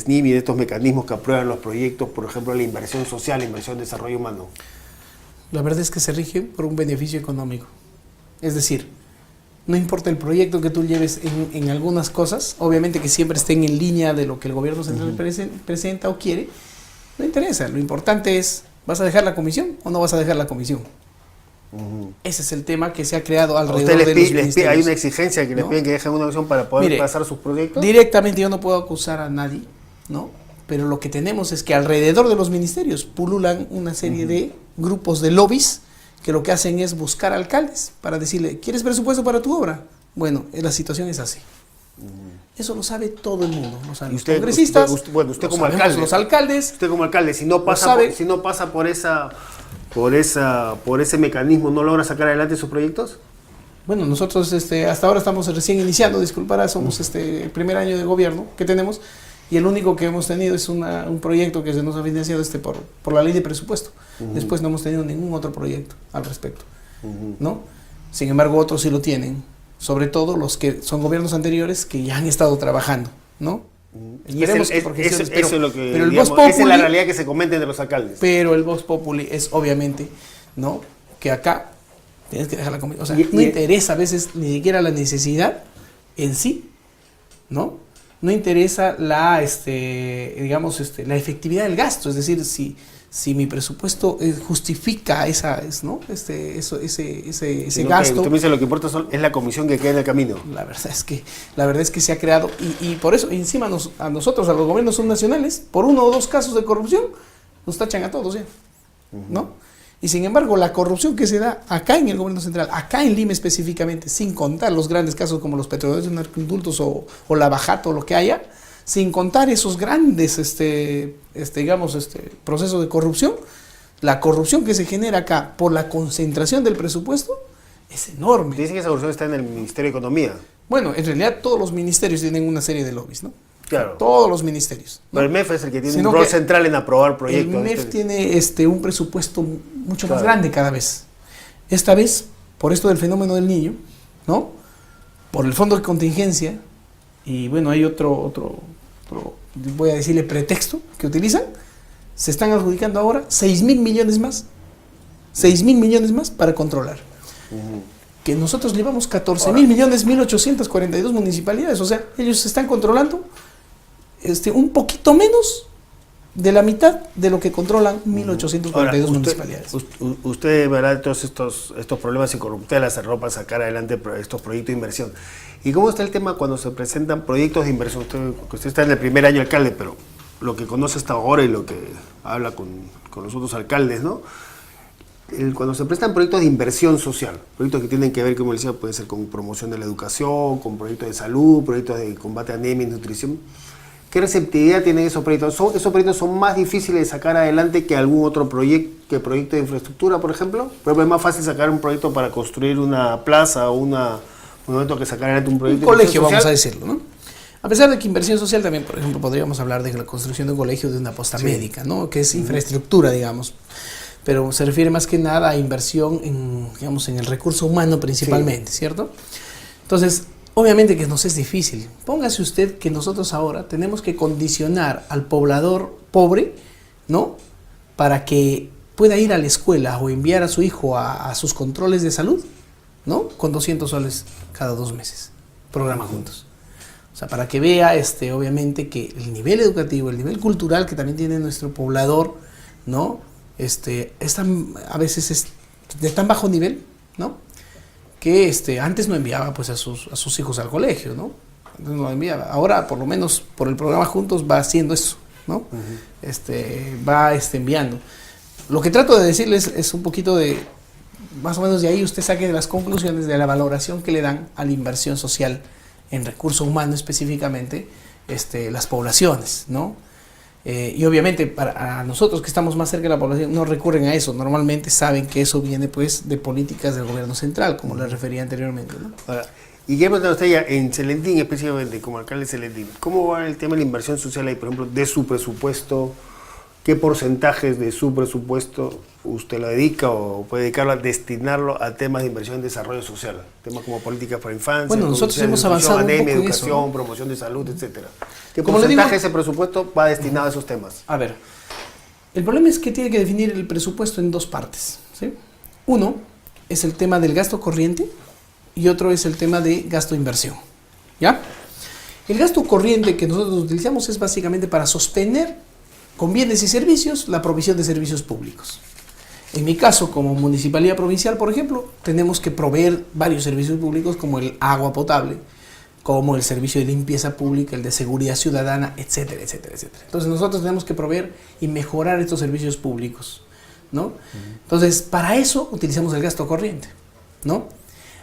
SNIP y en estos mecanismos que aprueban los proyectos, por ejemplo, la inversión social, la inversión en desarrollo humano? La verdad es que se rige por un beneficio económico. Es decir, no importa el proyecto que tú lleves en algunas cosas, obviamente que siempre estén en línea de lo que el gobierno central presenta o quiere, no interesa. Lo importante es, ¿vas a dejar la comisión o no vas a dejar la comisión? Ese es el tema que se ha creado alrededor de los ministerios. ¿Hay una exigencia que les piden que dejen una opción para poder pasar sus proyectos? Directamente yo no puedo acusar a nadie, ¿no? Pero lo que tenemos es que alrededor de los ministerios pululan una serie de grupos de lobbies que lo que hacen es buscar alcaldes para decirle, ¿quieres presupuesto para tu obra? Bueno, la situación es así. Eso lo sabe todo el mundo, lo saben los congresistas, usted como alcalde, los alcaldes. Usted como alcalde, si no pasa por ese mecanismo, ¿no logra sacar adelante sus proyectos? Bueno, nosotros hasta ahora estamos recién iniciando, disculpará, somos el primer año de gobierno que tenemos y el único que hemos tenido es un proyecto que se nos ha financiado por la ley de presupuesto. Después no hemos tenido ningún otro proyecto al respecto, ¿no? Sin embargo, otros sí lo tienen, sobre todo los que son gobiernos anteriores que ya han estado trabajando, ¿no? Y eso es lo que, pero digamos, esa es la realidad que se comenta entre los alcaldes. Pero el vox populi es obviamente, ¿no?, que acá tienes que dejar la comida. O sea, no interesa a veces ni siquiera la necesidad en sí, ¿no? No interesa la efectividad del gasto, es decir, si mi presupuesto justifica ese gasto. Usted me dice lo que importa es la comisión que queda en el camino. La verdad es que se ha creado y por eso encima a nosotros, a los gobiernos subnacionales, por 1 o 2 casos de corrupción, nos tachan a todos ya, ¿no? Y sin embargo, la corrupción que se da acá en el gobierno central, acá en Lima específicamente, sin contar los grandes casos como los petroleros narcoindultos o la Bajato o lo que haya, sin contar esos grandes procesos de corrupción, la corrupción que se genera acá por la concentración del presupuesto es enorme. Dicen que esa corrupción está en el Ministerio de Economía. Bueno, en realidad todos los ministerios tienen una serie de lobbies, ¿no? Claro. Todos los ministerios, ¿no? Pero el MEF es el que tiene un rol central en aprobar proyectos. El MEF tiene un presupuesto mucho más grande cada vez. Esta vez, por esto del fenómeno del niño, ¿no? Por el fondo de contingencia, y bueno, hay otro, voy a decirle pretexto que utilizan, se están adjudicando ahora 6.000 millones más. 6.000 millones más para controlar. Que nosotros llevamos 14.000 millones, 1.842 municipalidades. O sea, ellos están controlando un poquito menos de la mitad de lo que controlan 1.842 municipalidades. Usted verá todos estos problemas y corruptelas cerró para sacar adelante estos proyectos de inversión. ¿Y cómo está el tema cuando se presentan proyectos de inversión? Usted está en el primer año alcalde, pero lo que conoce hasta ahora y lo que habla con los otros alcaldes, ¿no? Cuando se prestan proyectos de inversión social, proyectos que tienen que ver, como decía, puede ser con promoción de la educación, con proyectos de salud, proyectos de combate a anemia y nutrición, ¿qué receptividad tienen esos proyectos? ¿Esos proyectos son más difíciles de sacar adelante que algún otro proyecto de infraestructura, por ejemplo? Pero es más fácil sacar un proyecto para construir una plaza o un momento que sacar adelante un proyecto de inversión social. Un colegio, vamos a decirlo, ¿no? A pesar de que inversión social también, por ejemplo, podríamos hablar de la construcción de un colegio, de una posta médica, ¿no? Que es infraestructura, digamos. Pero se refiere más que nada a inversión en, digamos, en el recurso humano principalmente, ¿cierto? Entonces, obviamente que nos es difícil. Póngase usted que nosotros ahora tenemos que condicionar al poblador pobre, ¿no? Para que pueda ir a la escuela o enviar a su hijo a sus controles de salud, ¿no? Con 200 soles cada 2 meses. Programa Juntos. O sea, para que vea, obviamente, que el nivel educativo, el nivel cultural que también tiene nuestro poblador, ¿no? A veces es de tan bajo nivel, ¿no? Que antes no enviaba pues a sus hijos al colegio, ¿no? Antes no enviaba. Ahora, por lo menos por el programa Juntos, va haciendo eso, ¿no? Va enviando. Lo que trato de decirles es un poquito de, más o menos de ahí usted saque las conclusiones de la valoración que le dan a la inversión social en recurso humano específicamente, las poblaciones, ¿no? Y obviamente para nosotros que estamos más cerca de la población no recurren a eso, normalmente saben que eso viene pues de políticas del gobierno central, como les refería anteriormente, ¿no? Ahora, ¿y qué pregunta usted ya en Celentín específicamente, como alcalde de Celentín? ¿Cómo va el tema de la inversión social ahí, por ejemplo, de su presupuesto? ¿Qué porcentajes de su presupuesto usted lo dedica o puede dedicarlo a destinarlo a temas de inversión en desarrollo social? Temas como políticas para infancia, bueno, nosotros hemos avanzado anemia, un poco educación, en eso, ¿no? promoción de salud, etcétera. ¿Qué porcentaje de ese presupuesto va destinado a esos temas? A ver, el problema es que tiene que definir el presupuesto en 2 partes, ¿sí? Uno es el tema del gasto corriente y otro es el tema de gasto de inversión, ¿ya? El gasto corriente que nosotros utilizamos es básicamente para sostener con bienes y servicios la provisión de servicios públicos. En mi caso, como municipalidad provincial, por ejemplo, tenemos que proveer varios servicios públicos como el agua potable, como el servicio de limpieza pública, el de seguridad ciudadana, etcétera, etcétera, etcétera. Entonces nosotros tenemos que proveer y mejorar estos servicios públicos, ¿no? Entonces, para eso utilizamos el gasto corriente, ¿no?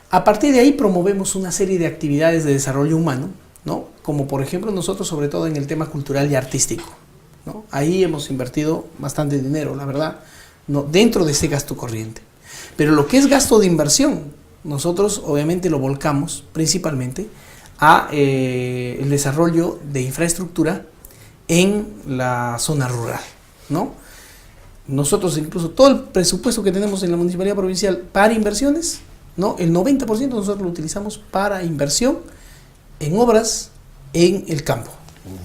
A partir de ahí promovemos una serie de actividades de desarrollo humano, ¿no? Como por ejemplo nosotros, sobre todo en el tema cultural y artístico, ¿no? Ahí hemos invertido bastante dinero, la verdad, ¿no? Dentro de ese gasto corriente. Pero lo que es gasto de inversión, nosotros obviamente lo volcamos principalmente a el desarrollo de infraestructura en la zona rural, ¿no? Nosotros incluso todo el presupuesto que tenemos en la Municipalidad Provincial para inversiones, ¿no? El 90% nosotros lo utilizamos para inversión en obras en el campo,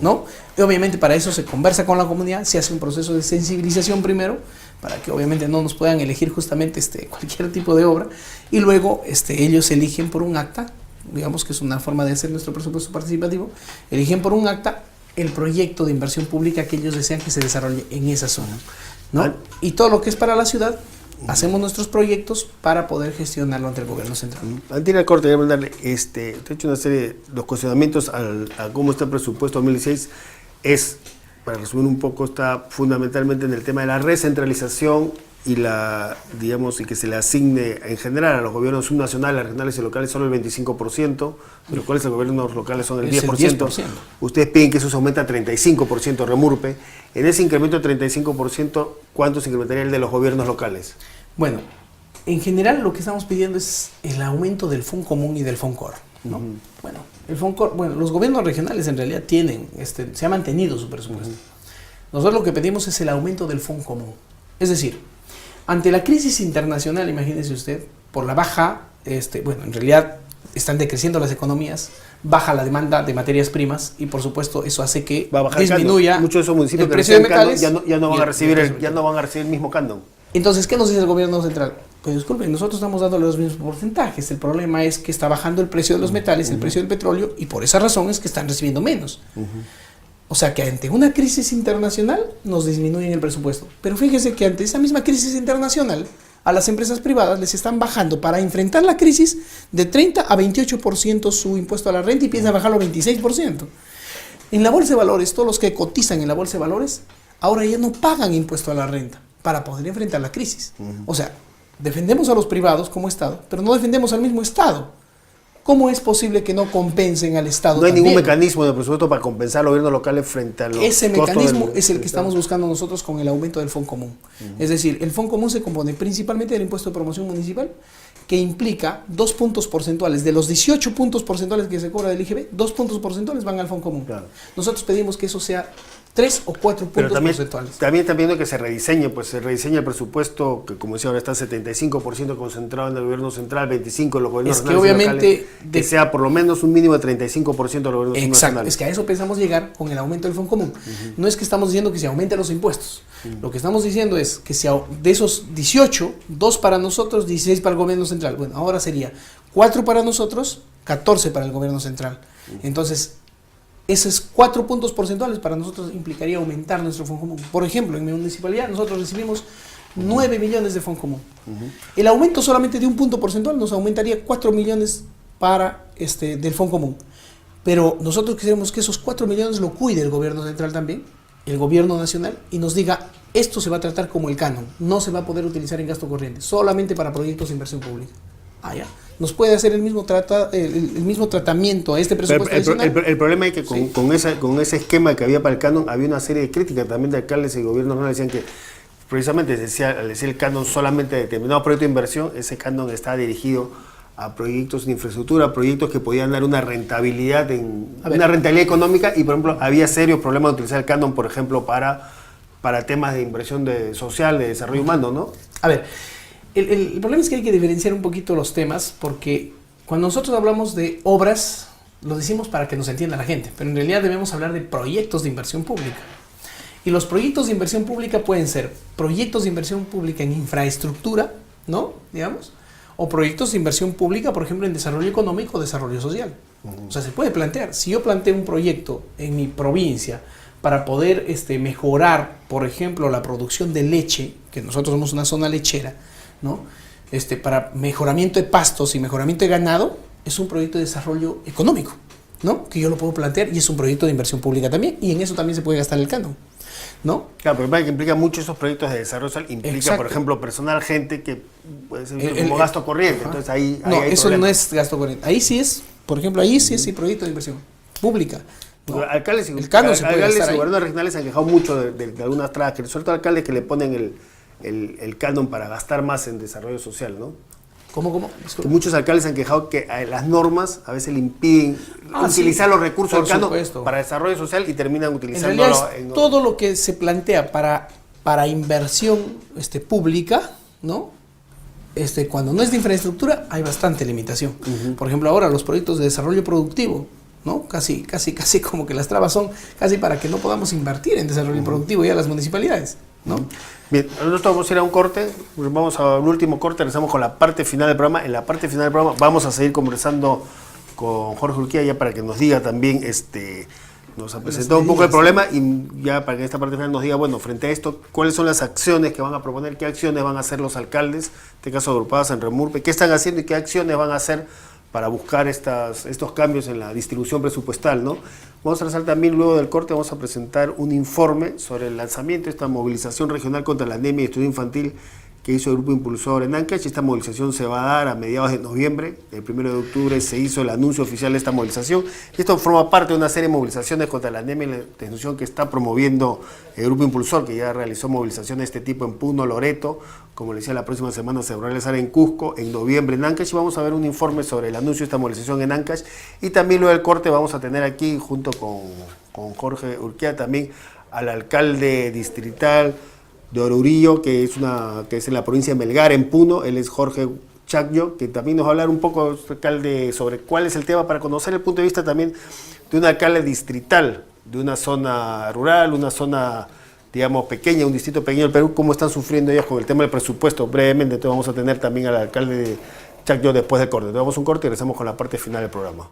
¿no? Y obviamente para eso se conversa con la comunidad, se hace un proceso de sensibilización primero, para que obviamente no nos puedan elegir justamente cualquier tipo de obra, y luego ellos eligen por un acta, digamos que es una forma de hacer nuestro presupuesto participativo, eligen por un acta el proyecto de inversión pública que ellos desean que se desarrolle en esa zona, ¿no? Y todo lo que es para la ciudad, hacemos nuestros proyectos para poder gestionarlo ante el gobierno central. Antes de ir al corte, voy a mandarle, usted ha hecho una serie de los cuestionamientos a cómo está el presupuesto 2016, para resumir un poco, está fundamentalmente en el tema de la recentralización y y que se le asigne en general a los gobiernos subnacionales, regionales y locales solo el 25%, de los cuales los gobiernos locales son el 10%. Ustedes piden que eso se aumente a 35% remurpe. En ese incremento de 35%, ¿cuánto se incrementaría el de los gobiernos locales? Bueno, en general lo que estamos pidiendo es el aumento del Fondo Común y del Foncor, ¿no? Bueno, los gobiernos regionales en realidad tienen, se ha mantenido su presupuesto. Nosotros lo que pedimos es el aumento del Fondo Común. Es decir, ante la crisis internacional, imagínese usted, por la baja, en realidad están decreciendo las economías, baja la demanda de materias primas y por supuesto eso hace que disminuya muchos de esos municipios el precio de metales. Ya no van a recibir el mismo canon. Entonces, ¿qué nos dice el gobierno central? Pues disculpen, nosotros estamos dándole los mismos porcentajes. El problema es que está bajando el precio de los metales, el precio del petróleo, y por esa razón es que están recibiendo menos. O sea que ante una crisis internacional nos disminuyen el presupuesto. Pero fíjese que ante esa misma crisis internacional, a las empresas privadas les están bajando para enfrentar la crisis de 30 a 28% su impuesto a la renta y piensan bajarlo a 26%. En la bolsa de valores, todos los que cotizan en la bolsa de valores, ahora ya no pagan impuesto a la renta para poder enfrentar la crisis. O sea, defendemos a los privados como Estado, pero no defendemos al mismo Estado. ¿Cómo es posible que no compensen al Estado? No hay también? ningún mecanismo de presupuesto para compensar a los gobiernos locales frente a los Ese costos mecanismo es el que estamos buscando nosotros con el aumento del Fondo Común. Es decir, el Fondo Común se compone principalmente del impuesto de promoción municipal, que implica 2 puntos porcentuales. De los 18 puntos porcentuales que se cobra del IGB, 2 puntos porcentuales van al Fondo Común. Claro. Nosotros pedimos que eso sea 3 o 4 puntos porcentuales. También están viendo que se rediseñe el presupuesto, que como decía ahora está 75% concentrado en el gobierno central, 25% en los gobiernos obviamente que sea por lo menos un mínimo de 35% de los gobiernos nacionales. Exacto, es que a eso pensamos llegar con el aumento del Fondo Común. No es que estamos diciendo que se aumenten los impuestos. Lo que estamos diciendo es que de esos 18, 2 para nosotros, 16 para el gobierno central. Bueno, ahora sería 4 para nosotros, 14 para el gobierno central. Entonces, esos 4 puntos porcentuales para nosotros implicaría aumentar nuestro Fondo Común. Por ejemplo, en mi municipalidad nosotros recibimos 9 millones de Fondo Común. El aumento solamente de un punto porcentual nos aumentaría 4 millones para del Fondo Común. Pero nosotros queremos que esos 4 millones lo cuide el gobierno central también, el gobierno nacional, y nos diga, esto se va a tratar como el canon, no se va a poder utilizar en gasto corriente, solamente para proyectos de inversión pública. Ya. Nos puede hacer el mismo tratamiento a este presupuesto adicional. El problema es que con ese esquema que había para el canon, había una serie de críticas también de alcaldes y gobiernos no decían que precisamente al decir el canon solamente de determinado proyecto de inversión, ese canon está dirigido a proyectos de infraestructura, proyectos que podían dar una rentabilidad económica, y por ejemplo había serios problemas de utilizar el canon, por ejemplo, para temas de inversión social, de desarrollo humano, ¿no? A ver, el problema es que hay que diferenciar un poquito los temas, porque cuando nosotros hablamos de obras, lo decimos para que nos entienda la gente, pero en realidad debemos hablar de proyectos de inversión pública. Y los proyectos de inversión pública pueden ser proyectos de inversión pública en infraestructura, ¿no? Digamos, o proyectos de inversión pública, por ejemplo, en desarrollo económico o desarrollo social. O sea, se puede plantear. Si yo planteo un proyecto en mi provincia para poder mejorar, por ejemplo, la producción de leche, que nosotros somos una zona lechera, ¿no? Para mejoramiento de pastos y mejoramiento de ganado, es un proyecto de desarrollo económico, ¿no? Que yo lo puedo plantear, y es un proyecto de inversión pública también, y en eso también se puede gastar el canon, ¿no? Claro, pero que implica mucho esos proyectos de desarrollo social, implica, por ejemplo, personal, gente que puede ser como gasto corriente. Entonces ahí no, hay eso problemas. no es gasto corriente. Ahí sí es, por ejemplo, ahí sí es el proyecto de inversión pública. ¿No? Alcaldes y gobernadores regionales se han quejado mucho de algunas trabas, que sobre todo alcaldes que le ponen el canon para gastar más en desarrollo social, ¿no? ¿Cómo? Muchos alcaldes han quejado que las normas a veces le impiden utilizar los recursos del canon para desarrollo social, y terminan utilizándolo en todo lo que se plantea para inversión pública, ¿no? Cuando no es de infraestructura hay bastante limitación. Por ejemplo, ahora los proyectos de desarrollo productivo, ¿no? Casi como que las trabas son casi para que no podamos invertir en desarrollo productivo ya las municipalidades, ¿no? Bien, nosotros vamos a ir a un corte, vamos a un último corte, regresamos con la parte final del programa. En la parte final del programa vamos a seguir conversando con Jorge Urquía, ya para que nos diga también, nos ha presentado un poco el problema, y ya para que en esta parte final nos diga, bueno, frente a esto, cuáles son las acciones que van a proponer, qué acciones van a hacer los alcaldes, en este caso agrupados en Remurpe, qué están haciendo y qué acciones van a hacer para buscar estos cambios en la distribución presupuestal, ¿no? Vamos a lanzar también, luego del corte, vamos a presentar un informe sobre el lanzamiento de esta movilización regional contra la anemia y estudio infantil que hizo el Grupo Impulsor en Ancash. Esta movilización se va a dar a mediados de noviembre. El 1 de octubre se hizo el anuncio oficial de esta movilización. Esto forma parte de una serie de movilizaciones contra la anemia y la desnutrición que está promoviendo el Grupo Impulsor, que ya realizó movilizaciones de este tipo en Puno, Loreto. Como les decía, la próxima semana se va a realizar en Cusco, en noviembre en Ancash. Y vamos a ver un informe sobre el anuncio de esta movilización en Ancash. Y también luego del corte vamos a tener aquí, junto con Jorge Urquía, también al alcalde distrital de Oruro, que es en la provincia de Melgar, en Puno. Él es Jorge Chagyo, que también nos va a hablar un poco, alcalde, sobre cuál es el tema, para conocer el punto de vista también de un alcalde distrital, de una zona rural, una zona, digamos, pequeña, un distrito pequeño del Perú, cómo están sufriendo ellos con el tema del presupuesto. Brevemente, entonces vamos a tener también al alcalde Chagyo después del corte. Entonces vamos a un corte y regresamos con la parte final del programa.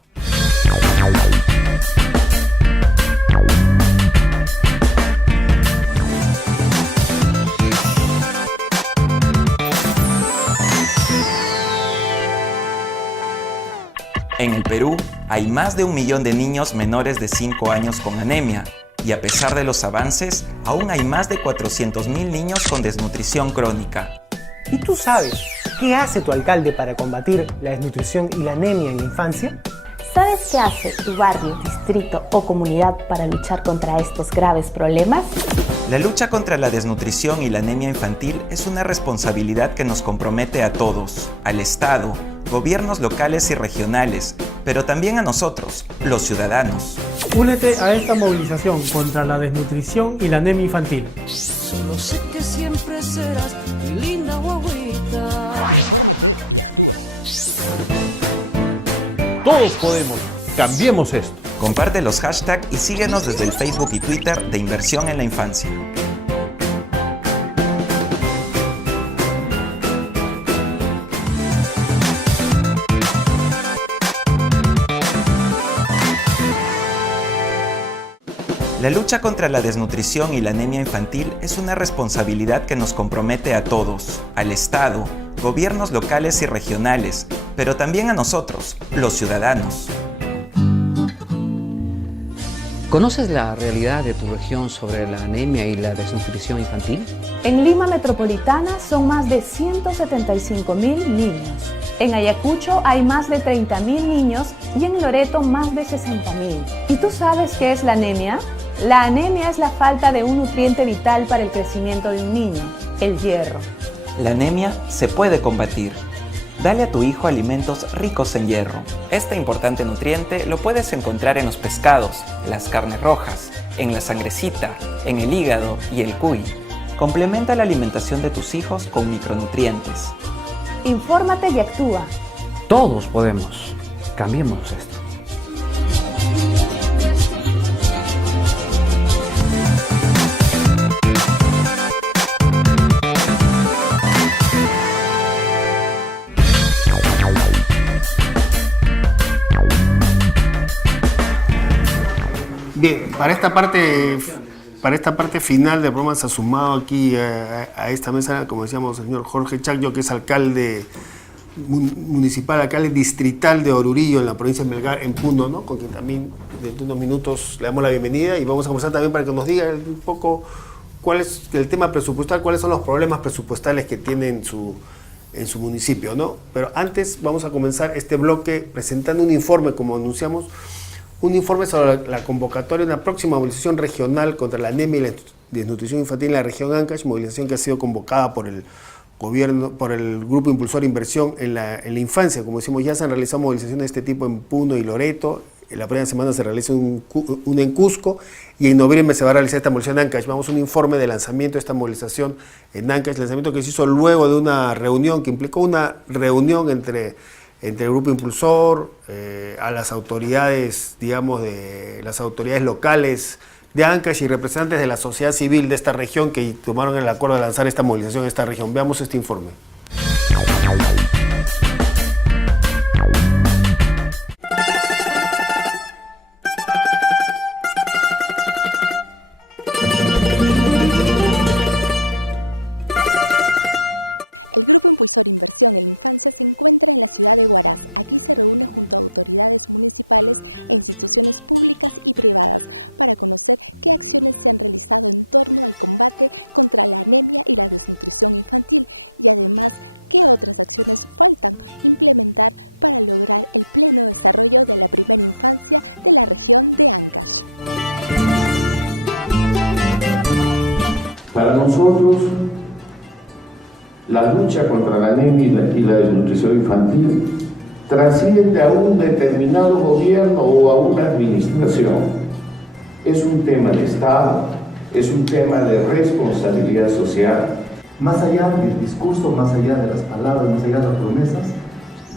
En el Perú hay más de 1 millón de niños menores de 5 años con anemia y a pesar de los avances, aún hay más de 400.000 niños con desnutrición crónica. ¿Y tú sabes qué hace tu alcalde para combatir la desnutrición y la anemia en la infancia? ¿Sabes qué hace tu barrio, distrito o comunidad para luchar contra estos graves problemas? La lucha contra la desnutrición y la anemia infantil es una responsabilidad que nos compromete a todos, al Estado, gobiernos locales y regionales, pero también a nosotros, los ciudadanos. Únete a esta movilización contra la desnutrición y la anemia infantil. Solo sé que siempre serás mi linda guaguita. Infórmate y actúa. Todos podemos. Cambiemos esto. Comparte los hashtags y síguenos desde el Facebook y Twitter de Inversión en la Infancia. La lucha contra la desnutrición y la anemia infantil es una responsabilidad que nos compromete a todos, al Estado, gobiernos locales y regionales, pero también a nosotros, los ciudadanos. ¿Conoces la realidad de tu región sobre la anemia y la desnutrición infantil? En Lima Metropolitana son más de 175.000 niños. En Ayacucho hay más de 30.000 niños y en Loreto más de 60.000. ¿Y tú sabes qué es la anemia? La anemia es la falta de un nutriente vital para el crecimiento de un niño, el hierro. La anemia se puede combatir. Dale a tu hijo alimentos ricos en hierro. Este importante nutriente lo puedes encontrar en los pescados, las carnes rojas, en la sangrecita, en el hígado y el cuy. Complementa la alimentación de tus hijos con micronutrientes. Infórmate y actúa. Todos podemos. Cambiemos esto. Bien, para esta parte final del programa se ha sumado aquí a esta mesa, como decíamos, el señor Jorge Chagyo, que es alcalde municipal, alcalde distrital de Oruro, en la provincia de Melgar, en Puno, ¿no? Con quien también dentro de unos minutos le damos la bienvenida y vamos a conversar también para que nos diga un poco cuál es el tema presupuestal, cuáles son los problemas presupuestales que tiene en su municipio, ¿no? Pero antes vamos a comenzar este bloque presentando un informe, como anunciamos, un informe sobre la convocatoria de una próxima movilización regional contra la anemia y la desnutrición infantil en la región Ancash, movilización que ha sido convocada por el gobierno, por el Grupo Impulsor Inversión en la infancia. Como decimos, ya se han realizado movilizaciones de este tipo en Puno y Loreto. En la primera semana se realiza una en Cusco y en noviembre se va a realizar esta movilización en Ancash. Vamos a un informe de lanzamiento de esta movilización en Ancash, lanzamiento que se hizo luego de una reunión que implicó una reunión entre el Grupo Impulsor, a las autoridades, digamos, de las autoridades locales de Ancash y representantes de la sociedad civil de esta región que tomaron el acuerdo de lanzar esta movilización en esta región. Veamos este informe. El Grupo Impulsor Inversión en la Infancia se encuentra en la ciudad de Huaraz. Aquí se reúne junto a autoridades municipales e instituciones públicas y privadas para conocer qué acciones se han realizado en torno al combate contra la anemia y la desnutrición infantil y además qué otras acciones faltan implementar para lograr el pleno desarrollo de la primera infancia de la región de Ancash. Para nosotros, la lucha contra la anemia y la desnutrición infantil trasciende a un determinado gobierno o a una administración. Es un tema de Estado, es un tema de responsabilidad social. Más allá del discurso, más allá de las palabras, más allá de las promesas,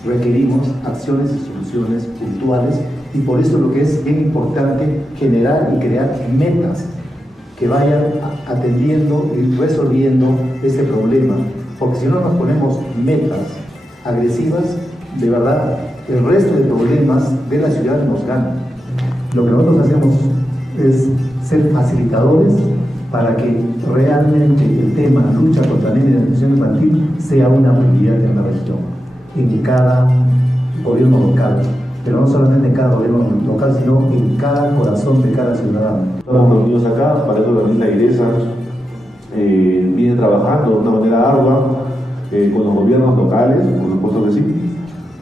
requerimos acciones y soluciones puntuales, y por eso lo que es bien importante, generar y crear metas que vayan atendiendo y resolviendo este problema, porque si no nos ponemos metas agresivas, de verdad, el resto de problemas de la ciudad nos ganan. Lo que nosotros hacemos es ser facilitadores para que realmente el tema lucha contra la anemia y la desnutrición infantil sea una prioridad en la región, en cada gobierno local, pero no solamente en cada gobierno local, sino en cada corazón de cada ciudadano. Estamos reunidos acá, para eso también la IDESA viene trabajando de una manera ardua con los gobiernos locales, por supuesto que sí,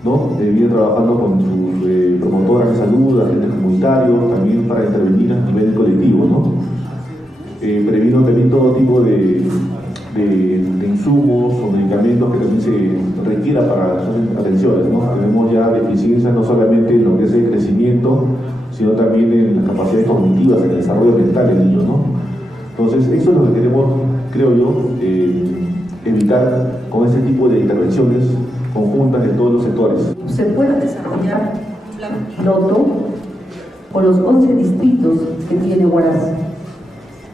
¿no? Viene trabajando con sus promotoras de salud, agentes comunitarios, también para intervenir a nivel colectivo, ¿no? Previno también todo tipo de insumos o medicamentos que también se requiera para estas atenciones, ¿no? Tenemos ya deficiencias no solamente en lo que es el crecimiento, sino también en las capacidades cognitivas, en el desarrollo mental del niño, ¿no? Entonces, eso es lo que queremos, creo yo, evitar con este tipo de intervenciones conjuntas en todos los sectores. Se puede desarrollar un piloto con los 11 distritos que tiene Huaraz.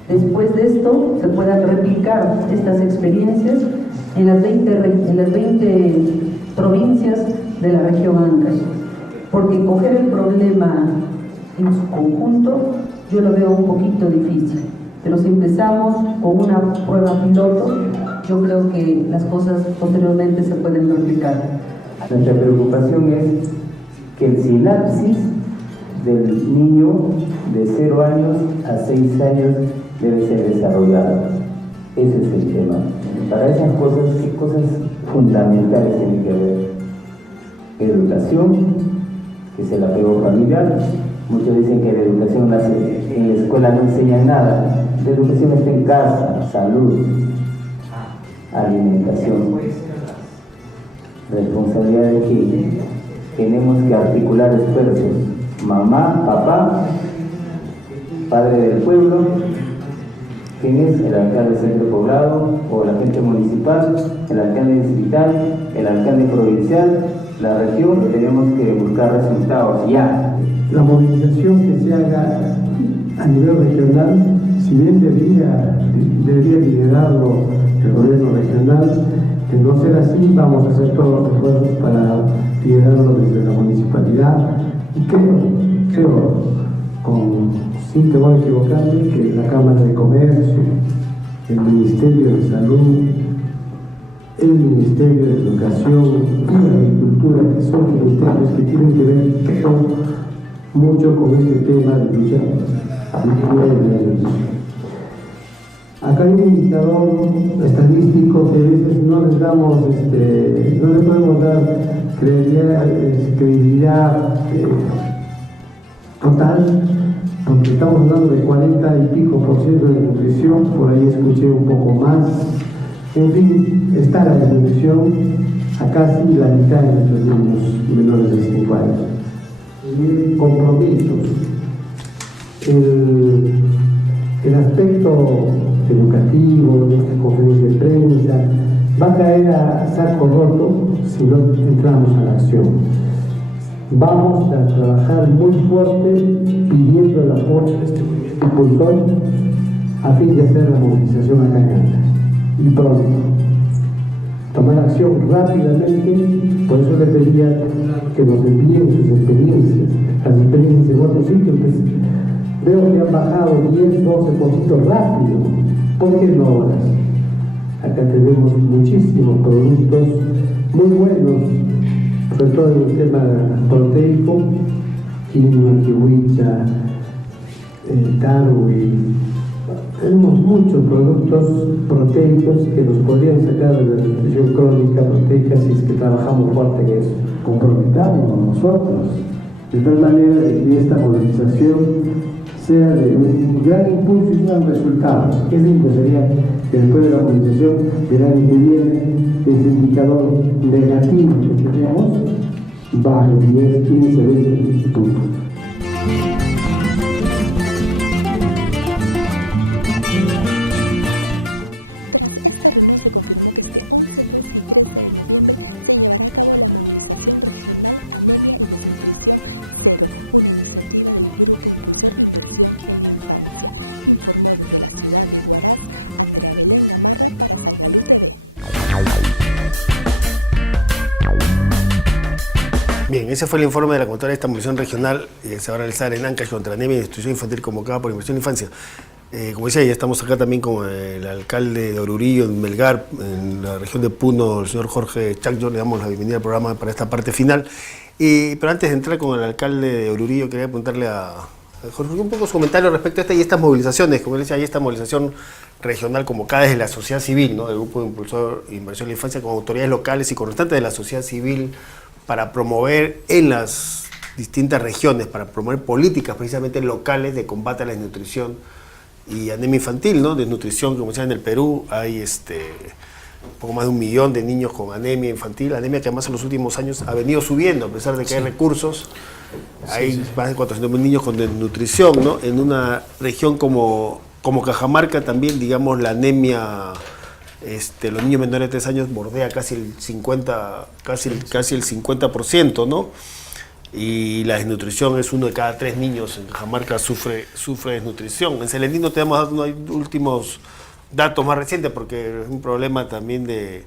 Después de esto, se puedan replicar estas experiencias en las 20 provincias de la región Ancash. Porque coger el problema en su conjunto, yo lo veo un poquito difícil. Pero si empezamos con una prueba piloto, yo creo que las cosas posteriormente se pueden replicar. Nuestra preocupación es que el sinapsis del niño de 0 años a 6 años debe ser desarrollado. Ese es el tema. Para esas cosas, ¿qué cosas fundamentales tienen que ver? Educación, que es el apego familiar. Muchos dicen que la educación nace en la escuela, no enseñan nada. La educación está en casa, salud, alimentación. Responsabilidad de que tenemos que articular esfuerzos. Mamá, papá, padre del pueblo, ¿quién es? El alcalde del centro poblado o el agente municipal, el alcalde distrital, el alcalde provincial, la región. Tenemos que buscar resultados ya. La movilización que se haga a nivel regional, si bien debería liderarlo el gobierno regional, de no ser así, vamos a hacer todos los esfuerzos para liderarlo desde la municipalidad. Y creo, sin temor a equivocarme, que la Cámara de Comercio, el Ministerio de Salud, el Ministerio de Educación y la Agricultura, que son ministerios que tienen que ver, creo, mucho con este tema de lucha contra la desnutrición. Acá hay un indicador estadístico que a veces no les damos, no le podemos dar credibilidad total, porque estamos hablando de 40 y pico % de nutrición, por ahí escuché un poco más. En fin, está la desnutrición a casi la mitad de nuestros niños menores de 5 años. Compromisos. El aspecto educativo, de esta conferencia de prensa, va a caer a saco roto si no entramos a la acción. Vamos a trabajar muy fuerte pidiendo el apoyo de este impulsor a fin de hacer la movilización acá en Ancash. Y pronto. Tomar acción rápidamente, por eso le pedía que nos envíen sus experiencias, las experiencias en otros sitios. Pues, veo que han bajado 10, 12% rápido. ¿Por qué no horas? Acá tenemos muchísimos productos muy buenos, sobre todo en el tema proteico, quinoa, kiwicha, tarwi. Tenemos muchos productos proteicos que nos podrían sacar de la nutrición crónica proteica si es que trabajamos fuerte en eso. Comprometamos nosotros, de tal manera de que esta movilización sea de un gran impulso y un gran resultado. Qué lindo sería que después de la movilización del año que viene, ese indicador negativo que tenemos baje 10, 15, 20 puntos. Tras esta reunión se confirmó que este 11, 12 y 13 de noviembre se llevará a cabo la movilización regional Anemia y Desnutrición Cero, una iniciativa del Grupo Impulsor Inversión en la Infancia. Informó desde la ciudad de Huaraz Andrea Belén Gamarra para Salgalú TV. Bien, ese fue el informe de la conductora de esta movilización regional que se va a realizar en Ancash contra anemia y desnutrición infantil convocada por Inversión en la Infancia. Como decía, ya estamos acá también con el alcalde de Oruro, en Melgar, en la región de Puno, el señor Jorge Chacyo. Le damos la bienvenida al programa para esta parte final. Pero antes de entrar con el alcalde de Oruro, quería preguntarle a Jorge un poco su comentario respecto a estas movilizaciones. Como decía, hay esta movilización regional convocada desde la sociedad civil, ¿no? Del Grupo de Impulsor Inversión en la Infancia, con autoridades locales y con representantes de la sociedad civil para promover en las distintas regiones, para promover políticas precisamente locales de combate a la desnutrición y anemia infantil, ¿no? Desnutrición, como decía, en el Perú hay un poco más de 1 millón de niños con anemia infantil, anemia que además en los últimos años ha venido subiendo, a pesar de que hay recursos. Hay más de 400.000 niños con desnutrición, ¿no? En una región como Cajamarca también, digamos, la anemia, los niños menores de 3 años bordea casi el 50%, ¿no? Y la desnutrición es 1 de cada 3 niños en Cajamarca sufre desnutrición. En Celentín no hay últimos datos más recientes porque es un problema también de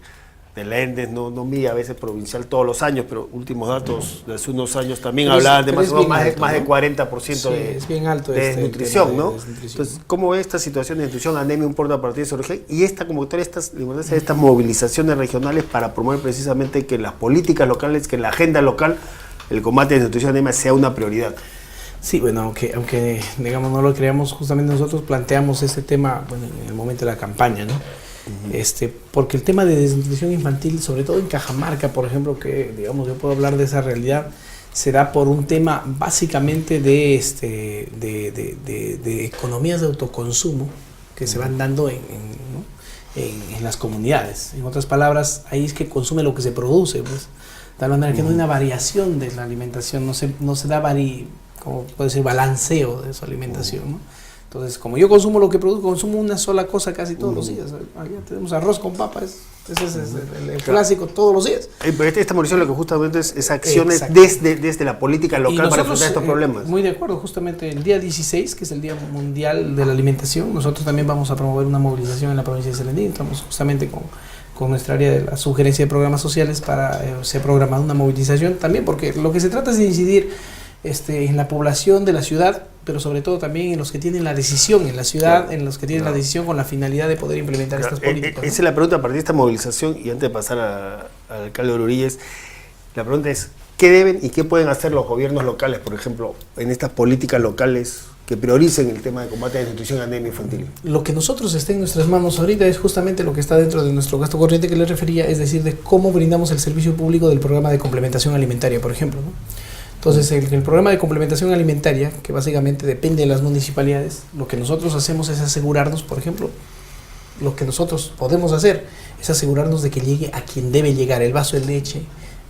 la ENDES, no mide a veces provincial todos los años, pero últimos datos de hace unos años también hablaban de más de 40% es bien alto de desnutrición, ¿no? Entonces, ¿cómo ve esta situación de desnutrición, anemia, un porta a partir de su origen? Y esta convocatoria, estas movilizaciones regionales para promover precisamente que las políticas locales, que en la agenda local, el combate de desnutrición y anemia sea una prioridad. Sí, bueno, aunque digamos no lo creamos, justamente nosotros planteamos este tema en el momento de la campaña, ¿no? Porque el tema de desnutrición infantil, sobre todo en Cajamarca, por ejemplo, que digamos yo puedo hablar de esa realidad, se da por un tema básicamente de economías de autoconsumo que se van dando en las comunidades. En otras palabras, ahí es que consume lo que se produce, pues. De tal manera que no hay una variación de la alimentación, no se da como puede ser balanceo de su alimentación, ¿no? Entonces, como yo consumo lo que produzco, consumo una sola cosa casi todos los días. Allá tenemos arroz con papa, ese es el clásico todos los días. Pero esta movilización lo que justamente es acciones desde la política local para enfrentar estos problemas. Muy de acuerdo, justamente el día 16, que es el Día Mundial de la Alimentación, nosotros también vamos a promover una movilización en la provincia de Celentín. Estamos justamente con nuestra área de la sugerencia de programas sociales para se ha programado una movilización también, porque lo que se trata es de incidir en la población de la ciudad, pero sobre todo también en los que tienen la decisión en la ciudad, en los que tienen la decisión con la finalidad de poder implementar estas políticas. Esa es la pregunta a partir de esta movilización, y antes de pasar al alcalde de Oruro, la pregunta es, ¿qué deben y qué pueden hacer los gobiernos locales, por ejemplo, en estas políticas locales que prioricen el tema de combate a la desnutrición y anemia infantil? Lo que nosotros está en nuestras manos ahorita es justamente lo que está dentro de nuestro gasto corriente que les refería, es decir, de cómo brindamos el servicio público del programa de complementación alimentaria, por ejemplo, ¿no? Entonces, el programa de complementación alimentaria, que básicamente depende de las municipalidades, lo que nosotros hacemos es asegurarnos, por ejemplo, lo que nosotros podemos hacer es asegurarnos de que llegue a quien debe llegar, el vaso de leche,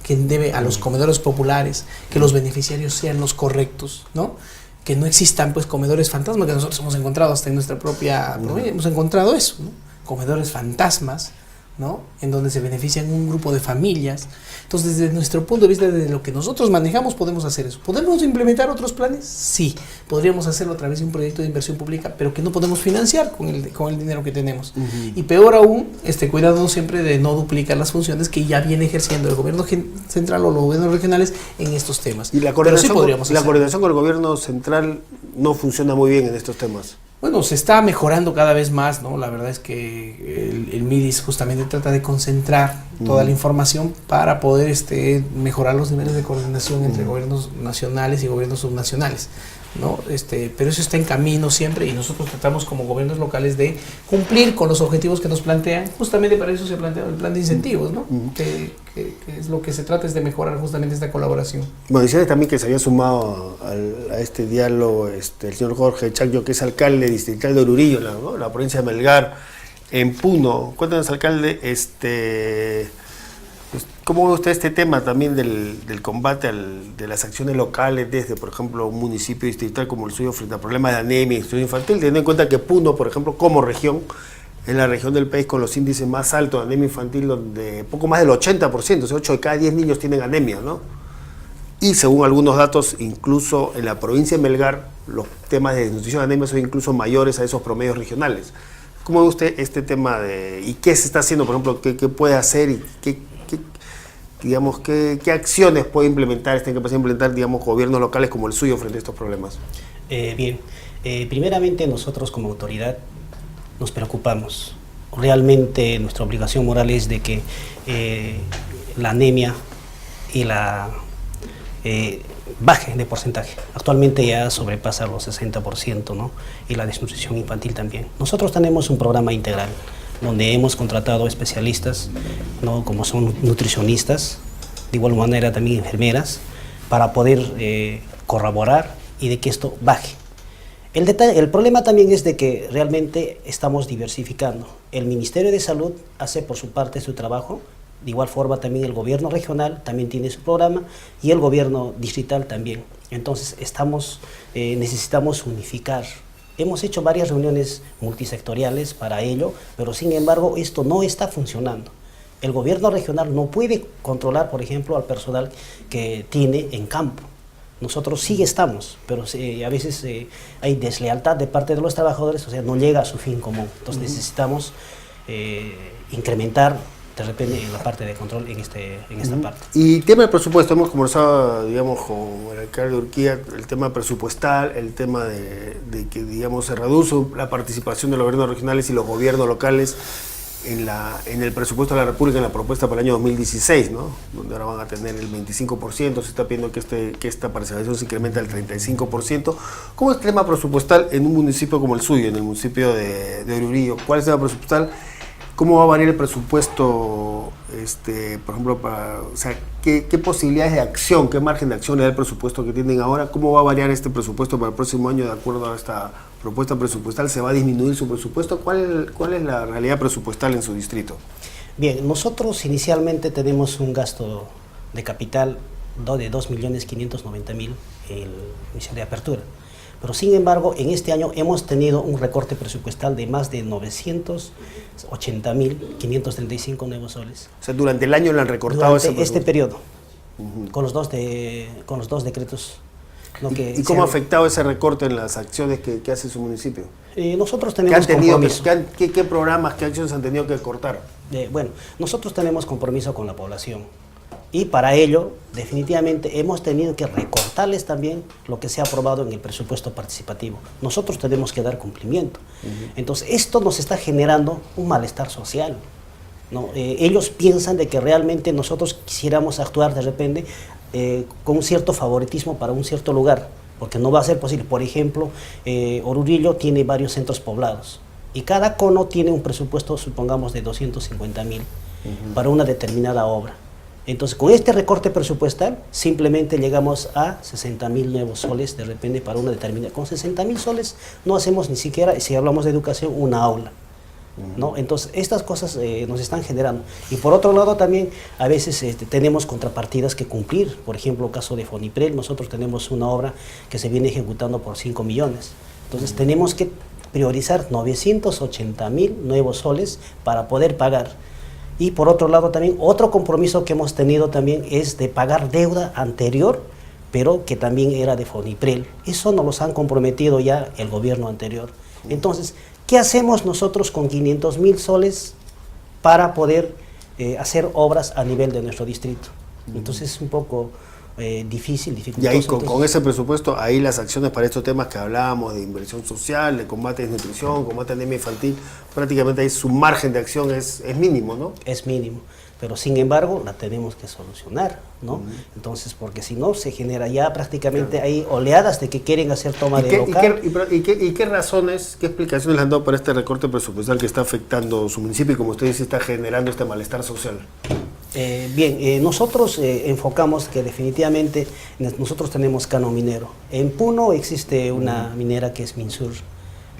quien debe a los comedores populares, que los beneficiarios sean los correctos, ¿no? Que no existan pues comedores fantasmas, que nosotros hemos encontrado hasta en nuestra propia provincia, hemos encontrado eso, ¿no? Comedores fantasmas, ¿no? En donde se benefician un grupo de familias. Entonces, desde nuestro punto de vista, desde lo que nosotros manejamos, podemos hacer eso. ¿Podemos implementar otros planes? Sí. Podríamos hacerlo a través de un proyecto de inversión pública, pero que no podemos financiar con el dinero que tenemos. Y peor aún, cuidando siempre de no duplicar las funciones que ya viene ejerciendo el gobierno central o los gobiernos regionales en estos temas. Y la coordinación con el gobierno central no funciona muy bien en estos temas. Bueno, se está mejorando cada vez más, ¿no? La verdad es que el MIDIS justamente trata de concentrar toda la información para poder mejorar los niveles de coordinación entre gobiernos nacionales y gobiernos subnacionales, ¿no? Pero eso está en camino siempre y nosotros tratamos como gobiernos locales de cumplir con los objetivos que nos plantean. Justamente para eso se plantea el plan de incentivos, ¿no? Que es lo que se trata, es de mejorar justamente esta colaboración. Bueno, decías también que se había sumado a este diálogo el señor Jorge Chacyo, que es alcalde distrital de Oruro, la provincia de Melgar, en Puno. Cuéntanos, alcalde, ¿cómo ve usted este tema también del combate de las acciones locales desde, por ejemplo, un municipio distrital como el suyo frente a problemas de anemia y exclusión infantil, teniendo en cuenta que Puno, por ejemplo, como región, es la región del país con los índices más altos de anemia infantil, donde poco más del 80%, o sea, 8 de cada 10 niños tienen anemia, ¿no? Y según algunos datos, incluso en la provincia de Melgar, los temas de desnutrición de anemia son incluso mayores a esos promedios regionales. ¿Cómo ve usted este tema y qué se está haciendo, por ejemplo, qué puede hacer y qué acciones puede implementar, están capaces de implementar, digamos, gobiernos locales como el suyo frente a estos problemas? Bien, primeramente nosotros como autoridad nos preocupamos. Realmente nuestra obligación moral es de que la anemia y baje de porcentaje. Actualmente ya sobrepasa los 60%, ¿no? Y la desnutrición infantil también. Nosotros tenemos un programa integral donde hemos contratado especialistas, ¿no? Como son nutricionistas, de igual manera también enfermeras, para poder corroborar y de que esto baje. El problema también es de que realmente estamos diversificando. El Ministerio de Salud hace por su parte su trabajo, de igual forma también el gobierno regional también tiene su programa y el gobierno distrital también. Entonces necesitamos unificar. Hemos hecho varias reuniones multisectoriales para ello, pero sin embargo esto no está funcionando. El gobierno regional no puede controlar, por ejemplo, al personal que tiene en campo. Nosotros sí estamos, pero a veces hay deslealtad de parte de los trabajadores, o sea, no llega a su fin común. Entonces necesitamos incrementar de repente en la parte de control en esta parte. Y tema del presupuesto, hemos conversado, digamos, con el alcalde de Urquía, el tema presupuestal, el tema de que, digamos, se reduce la participación de los gobiernos regionales y los gobiernos locales en el presupuesto de la República, en la propuesta para el año 2016, ¿no? Donde ahora van a tener el 25%, se está pidiendo que esta participación se incremente al 35%. ¿Cómo es el tema presupuestal en un municipio como el suyo, en el municipio de Oruro? ¿Cuál es el tema presupuestal? ¿Cómo va a variar el presupuesto, por ejemplo, qué posibilidades de acción, qué margen de acción le da el presupuesto que tienen ahora? ¿Cómo va a variar este presupuesto para el próximo año de acuerdo a esta propuesta presupuestal? ¿Se va a disminuir su presupuesto? ¿Cuál es la realidad presupuestal en su distrito? Bien, nosotros inicialmente tenemos un gasto de capital de 2.590.000 en el inicio de apertura. Pero sin embargo, en este año hemos tenido un recorte presupuestal de más de 980.535 nuevos soles. O sea, durante el año le han recortado durante este periodo, con los dos decretos. ¿Y cómo ha afectado ese recorte en las acciones que hace su municipio? Nosotros tenemos compromiso. ¿Qué programas, qué acciones han tenido que cortar? Bueno, nosotros tenemos compromiso con la población. Y para ello, definitivamente, hemos tenido que recortarles también lo que se ha aprobado en el presupuesto participativo. Nosotros tenemos que dar cumplimiento. Entonces, esto nos está generando un malestar social, ¿no? Ellos piensan de que realmente nosotros quisiéramos actuar de repente con un cierto favoritismo para un cierto lugar, porque no va a ser posible. Por ejemplo, Oruro tiene varios centros poblados y cada cono tiene un presupuesto, supongamos, de 250.000 para una determinada obra. Entonces, con este recorte presupuestal, simplemente llegamos a 60.000 nuevos soles de repente para una determinada. Con 60.000 soles no hacemos ni siquiera, si hablamos de educación, una aula, ¿no? Entonces, estas cosas nos están generando. Y por otro lado también, a veces tenemos contrapartidas que cumplir. Por ejemplo, el caso de Foniprel, nosotros tenemos una obra que se viene ejecutando por 5 millones. Entonces, tenemos que priorizar 980.000 nuevos soles para poder pagar. Y por otro lado también, otro compromiso que hemos tenido también es de pagar deuda anterior, pero que también era de Foniprel. Eso nos los han comprometido ya el gobierno anterior. Entonces, ¿qué hacemos nosotros con 500.000 soles para poder hacer obras a nivel de nuestro distrito? Entonces es un poco difícil, Y dificultoso. ahí con Entonces, ese presupuesto, ahí las acciones para estos temas que hablábamos de inversión social, de combate a desnutrición, combate a anemia infantil, prácticamente ahí su margen de acción es mínimo, ¿no? es mínimo, pero sin embargo la tenemos que solucionar, ¿no? Entonces, porque si no se genera ya prácticamente hay oleadas de que quieren hacer toma de local. ¿Y qué razones, qué explicaciones le han dado para este recorte presupuestal que está afectando su municipio y como usted dice está generando este malestar social? Nosotros enfocamos que definitivamente nosotros tenemos canon minero. En Puno existe una minera que es Minsur,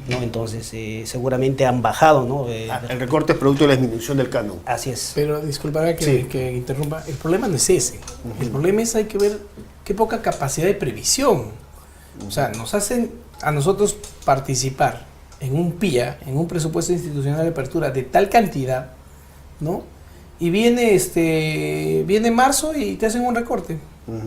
¿no? Entonces seguramente han bajado, ¿no? El recorte es producto de la disminución del canon. Así es. Pero disculpará que interrumpa, el problema no es ese. El problema es hay que ver qué poca capacidad de previsión. O sea, nos hacen a nosotros participar en un PIA, en un presupuesto institucional de apertura de tal cantidad, ¿no? Y viene marzo y te hacen un recorte.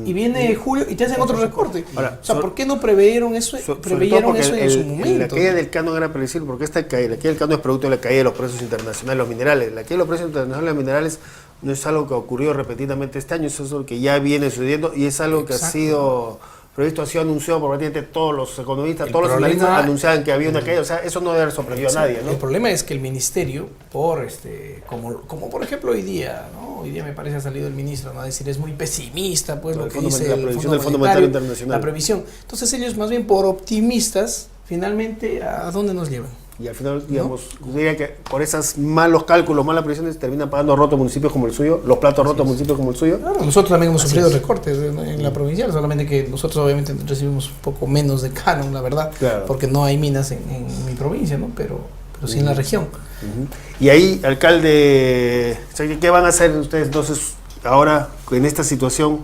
Y viene julio y te hacen otro recorte. Ahora, o sea, ¿por qué no preveyeron eso, en su momento? La caída del canon era predecible porque la caída del canon es producto de la caída de los precios internacionales de los minerales. La caída de los precios internacionales de los minerales no es algo que ocurrió repetidamente este año, eso es algo que ya viene sucediendo y es algo que ha sido previsto, ha sido anunciado por prácticamente todos los economistas, todos los analistas anunciaban que había una caída, o sea, eso no debe haber sorprendido a nadie, ¿no? El problema es que el ministerio, como por ejemplo hoy día, ¿no? Hoy día me parece ha salido el ministro, ¿no? A decir, es muy pesimista, pues lo que dice la previsión del Fondo Monetario Internacional. La previsión. Entonces ellos más bien por optimistas, finalmente, ¿a dónde nos llevan? Y al final, digamos, yo diría que por esos malos cálculos, malas previsiones, terminan pagando rotos municipios como el suyo, los platos rotos municipios como el suyo. Claro, nosotros también hemos sufrido recortes en la provincial, solamente que nosotros obviamente recibimos un poco menos de canon, la verdad, porque no hay minas en mi provincia, ¿no? Pero sí en la región. Y ahí, alcalde, ¿qué van a hacer ustedes entonces ahora en esta situación?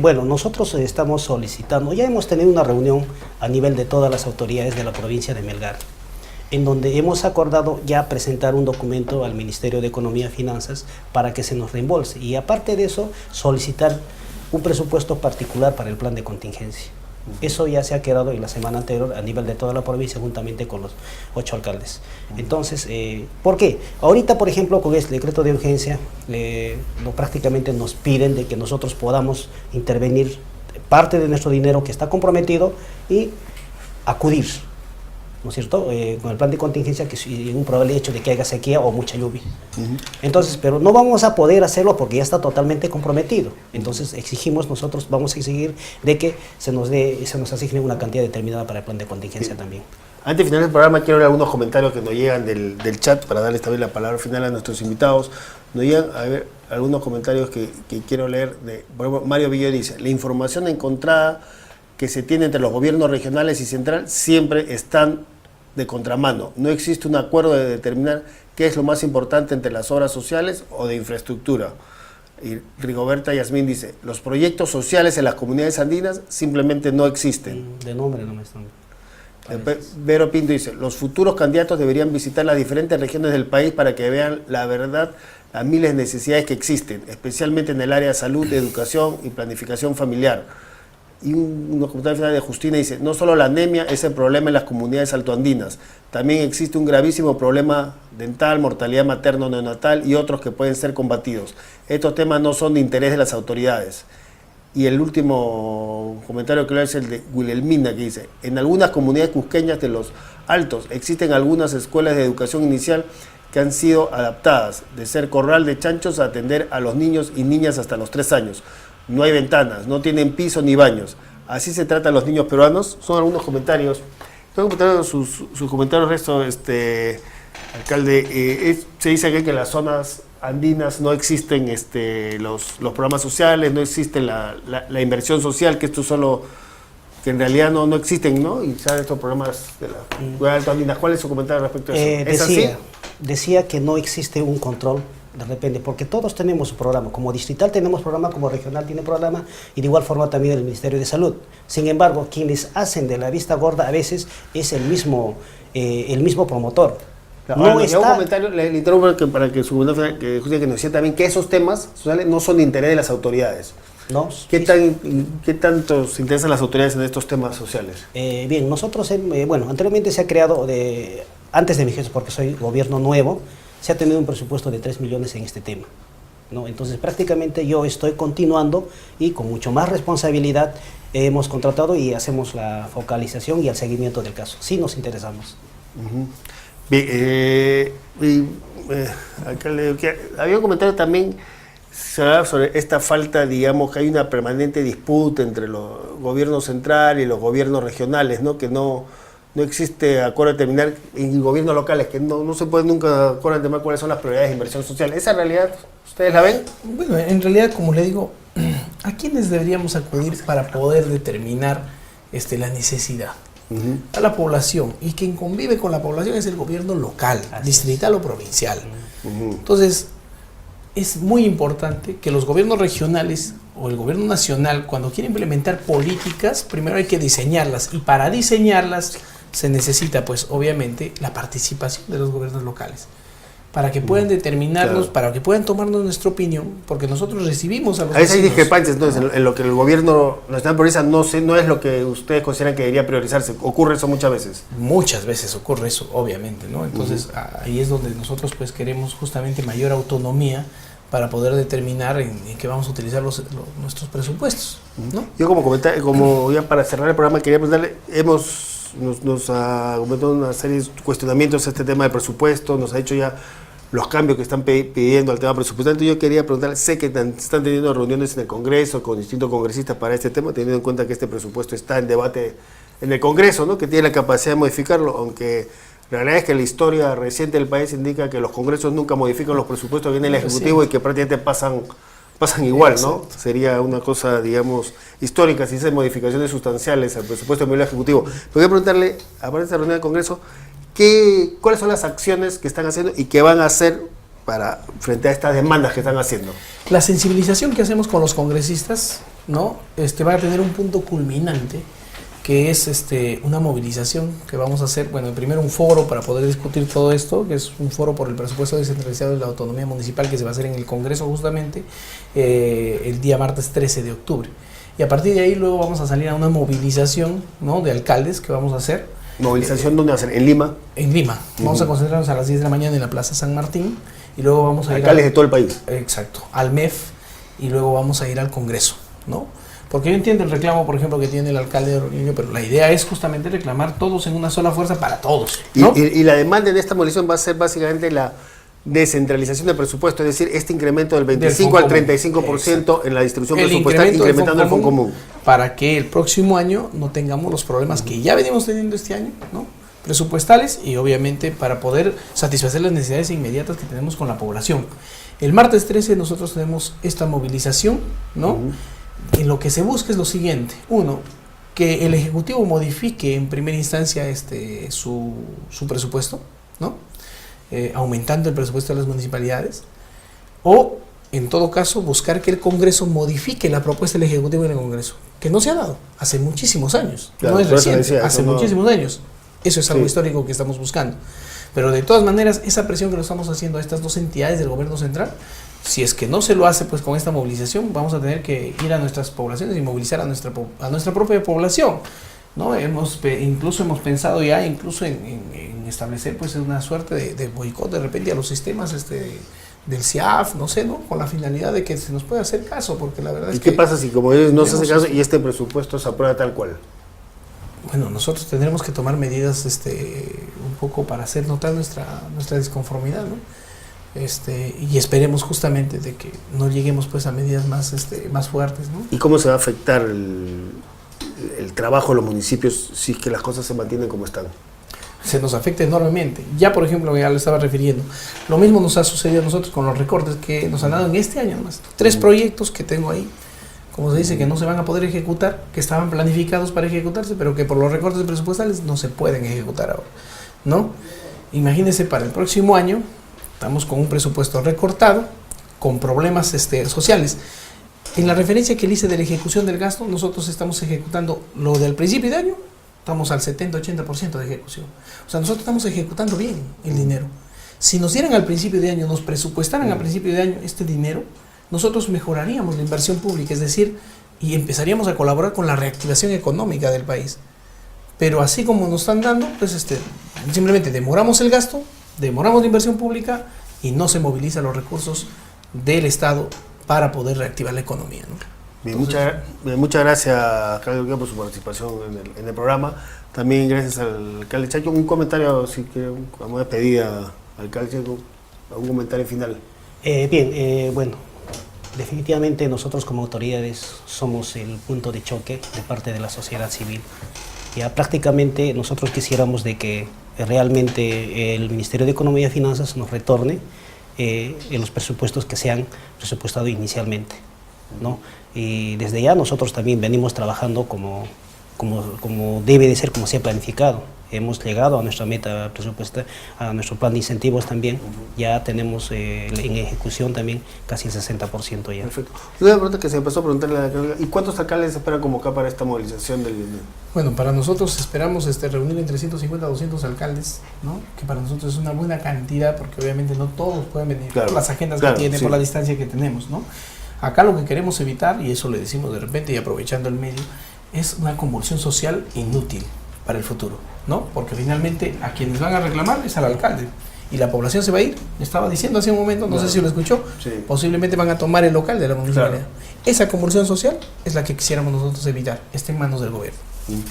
Bueno, nosotros estamos solicitando, ya hemos tenido una reunión a nivel de todas las autoridades de la provincia de Melgar, en donde hemos acordado ya presentar un documento al Ministerio de Economía y Finanzas para que se nos reembolse y aparte de eso solicitar un presupuesto particular para el plan de contingencia. Eso ya se ha quedado en la semana anterior a nivel de toda la provincia juntamente con los 8 alcaldes. Entonces, ¿por qué? Ahorita, por ejemplo, con este decreto de urgencia, prácticamente nos piden de que nosotros podamos intervenir parte de nuestro dinero que está comprometido y acudir, ¿no es cierto?, con el plan de contingencia que en un probable hecho de que haya sequía o mucha lluvia. Entonces, pero no vamos a poder hacerlo porque ya está totalmente comprometido. Entonces nosotros vamos a exigir de que se nos asigne una cantidad determinada para el plan de contingencia también. Antes de finalizar el programa, quiero leer algunos comentarios que nos llegan del chat para darles también la palabra final a nuestros invitados. Nos llegan a ver algunos comentarios que quiero leer. Por ejemplo, Mario Villo dice, la información encontrada que se tiene entre los gobiernos regionales y central siempre están de contramano. No existe un acuerdo de determinar qué es lo más importante entre las obras sociales o de infraestructura. Y Rigoberta Yasmín dice, los proyectos sociales en las comunidades andinas simplemente no existen. De nombre no me están. Vero Pinto dice, los futuros candidatos deberían visitar las diferentes regiones del país para que vean la verdad las miles de necesidades que existen, especialmente en el área de salud, educación y planificación familiar. Y un comentario final de Justina dice, no solo la anemia es el problema en las comunidades altoandinas, también existe un gravísimo problema dental, mortalidad materno-neonatal y otros que pueden ser combatidos. Estos temas no son de interés de las autoridades. Y el último comentario que es el de Wilhelmina, que dice, en algunas comunidades cusqueñas de los Altos existen algunas escuelas de educación inicial que han sido adaptadas de ser corral de chanchos a atender a los niños y niñas hasta los 3 años. No hay ventanas, no tienen piso ni baños. Así se tratan los niños peruanos. Son algunos comentarios. Sus comentarios, resto, alcalde. Se dice aquí que en las zonas andinas no existen los programas sociales, no existe la inversión social, que esto solo, que en realidad no existen, ¿no? Y saben estos programas de la Ciudad Alto Andinas. ¿Cuál es su comentario respecto a eso? ¿Es así? Decía que no existe un control de repente, porque todos tenemos un programa, como distrital tenemos programa, como regional tiene programa, y de igual forma también el Ministerio de Salud. Sin embargo, quienes hacen de la vista gorda a veces es el mismo promotor. Ahora, no está... un comentario, le interrumpo para que su comentario, que nos decía también que esos temas sociales no son de interés de las autoridades. No. ¿Qué tanto se interesan las autoridades en estos temas sociales? Bien, nosotros, anteriormente se ha creado, antes de mi gestión, porque soy gobierno nuevo, se ha tenido un presupuesto de 3 millones en este tema. ¿no? Entonces prácticamente yo estoy continuando y con mucho más responsabilidad hemos contratado y hacemos la focalización y el seguimiento del caso. Sí nos interesamos. Bien, alcalde, había un comentario también sobre esta falta, digamos, que hay una permanente disputa entre los gobiernos centrales y los gobiernos regionales, ¿no? Que no existe acuerdo determinar, y gobiernos locales, que no se puede nunca acuerdo determinar cuáles son las prioridades de inversión social. ¿Esa realidad ustedes la ven? Bueno, en realidad, como le digo, ¿a quiénes deberíamos acudir para poder determinar la necesidad? A la población, y quien convive con la población es el gobierno local, distrital o provincial. Entonces, es muy importante que los gobiernos regionales o el gobierno nacional, cuando quiere implementar políticas, primero hay que diseñarlas, y para diseñarlas se necesita, pues obviamente, la participación de los gobiernos locales, para que puedan determinarlos, para que puedan tomarnos nuestra opinión, porque nosotros recibimos a los vecinos. Hay discrepancias, entonces, en lo que el gobierno nacional prioriza, no es lo que ustedes consideran que debería priorizarse. ¿Ocurre eso muchas veces? Muchas veces ocurre eso, obviamente, ¿no? Entonces, ahí es donde nosotros pues queremos justamente mayor autonomía para poder determinar en qué vamos a utilizar nuestros presupuestos, ¿no? Yo como ya para cerrar el programa, quería preguntarle, nos ha comentado una serie de cuestionamientos a este tema del presupuesto, nos ha dicho ya los cambios que están pidiendo al tema presupuestario. Entonces yo quería preguntarle, sé que están teniendo reuniones en el Congreso con distintos congresistas para este tema, teniendo en cuenta que este presupuesto está en debate en el Congreso, ¿no? Que tiene la capacidad de modificarlo, aunque la realidad es que la historia reciente del país indica que los congresos nunca modifican los presupuestos, viene el Ejecutivo y que prácticamente pasan igual, ¿no? Sería una cosa, digamos, histórica si esas modificaciones sustanciales al presupuesto del Ejecutivo. Pero voy a preguntarle, aparte de esta reunión del Congreso, ¿cuáles son las acciones que están haciendo y que van a hacer frente a estas demandas que están haciendo? La sensibilización que hacemos con los congresistas, ¿no? Va a tener un punto culminante, que es una movilización que vamos a hacer, bueno, primero un foro para poder discutir todo esto, que es un foro por el presupuesto descentralizado de la autonomía municipal, que se va a hacer en el Congreso justamente el día martes 13 de octubre. Y a partir de ahí luego vamos a salir a una movilización, ¿no? De alcaldes que vamos a hacer. ¿Movilización dónde va a ser? ¿En Lima? En Lima. Vamos a concentrarnos a las 10 de la mañana en la Plaza San Martín, y luego vamos a ir alcaldes de todo el país. Exacto, al MEF, y luego vamos a ir al Congreso, ¿no? Porque yo entiendo el reclamo, por ejemplo, que tiene el alcalde de Oroño, pero la idea es justamente reclamar todos en una sola fuerza para todos, ¿no? Y la demanda en esta movilización va a ser básicamente la descentralización del presupuesto, es decir, este incremento del 25 al 35% en la distribución presupuestal, incrementando el Fondo Común. Para que el próximo año no tengamos los problemas que ya venimos teniendo este año, ¿no? Presupuestales, y obviamente para poder satisfacer las necesidades inmediatas que tenemos con la población. El martes 13 nosotros tenemos esta movilización, ¿no? En lo que se busca es lo siguiente: uno, que el Ejecutivo modifique en primera instancia su presupuesto, ¿no? Aumentando el presupuesto de las municipalidades, o en todo caso buscar que el Congreso modifique la propuesta del Ejecutivo en el Congreso, que no se ha dado hace muchísimos años, claro, no es reciente, hace muchísimos años. Eso es algo histórico que estamos buscando. Pero de todas maneras, esa presión que lo estamos haciendo a estas dos entidades del gobierno central, si es que no se lo hace pues con esta movilización, vamos a tener que ir a nuestras poblaciones y movilizar a nuestra propia población, ¿no? Incluso hemos pensado ya en establecer pues una suerte de boicot de repente a los sistemas del CIAF, no sé, ¿no? Con la finalidad de que se nos pueda hacer caso, porque la verdad es que... ¿Y qué pasa si como ellos no se hace caso y este presupuesto se aprueba tal cual? Bueno, nosotros tendremos que tomar medidas un poco para hacer notar nuestra disconformidad, ¿no? Y esperemos justamente de que no lleguemos pues a medidas más fuertes, ¿no? ¿Y cómo se va a afectar el trabajo de los municipios si es que las cosas se mantienen como están? Se nos afecta enormemente. Ya, por ejemplo, ya lo estaba refiriendo, lo mismo nos ha sucedido a nosotros con los recortes que nos han dado en este año más. 3 proyectos que tengo ahí, como se dice, que no se van a poder ejecutar, que estaban planificados para ejecutarse, pero que por los recortes presupuestales no se pueden ejecutar ahora, ¿no? Imagínense, para el próximo año estamos con un presupuesto recortado, con problemas sociales. En la referencia que le hice de la ejecución del gasto, nosotros estamos ejecutando lo del principio de año, estamos al 70-80% de ejecución. O sea, nosotros estamos ejecutando bien el dinero. Si nos dieran al principio de año, nos presupuestaran al principio de año este dinero, nosotros mejoraríamos la inversión pública, es decir, y empezaríamos a colaborar con la reactivación económica del país. Pero así como nos están dando, pues simplemente demoramos el gasto, demoramos la inversión pública y no se movilizan los recursos del Estado para poder reactivar la economía, ¿no? Bien, muchas gracias, alcalde, por su participación en el programa. También gracias al alcalde Chacho. Un comentario, si que vamos a despedir al alcalde Chacho, un comentario final. Bueno, definitivamente nosotros como autoridades somos el punto de choque de parte de la sociedad civil. Ya prácticamente nosotros quisiéramos de que realmente el Ministerio de Economía y Finanzas nos retorne en los presupuestos que se han presupuestado inicialmente, ¿no? Y desde ya nosotros también venimos trabajando como debe de ser, como se ha planificado. Hemos llegado a nuestra meta presupuestaria, a nuestro plan de incentivos también. Ya tenemos en ejecución también casi el 60% ya. Perfecto. Una pregunta que se empezó a preguntarle a la alcaldía, ¿y cuántos alcaldes esperan convocar para esta movilización del...? Bueno, para nosotros esperamos reunir entre 150 a 200 alcaldes, ¿no? Que para nosotros es una buena cantidad, porque obviamente no todos pueden venir, por las agendas que tienen, por la distancia que tenemos, ¿no? Acá lo que queremos evitar, y eso le decimos de repente y aprovechando el medio, es una convulsión social inútil para el futuro, ¿no? Porque finalmente a quienes van a reclamar es al alcalde y la población se va a ir. Estaba diciendo hace un momento, no sé si lo escuchó, posiblemente van a tomar el local de la municipalidad. Esa convulsión social es la que quisiéramos nosotros evitar, está en manos del gobierno.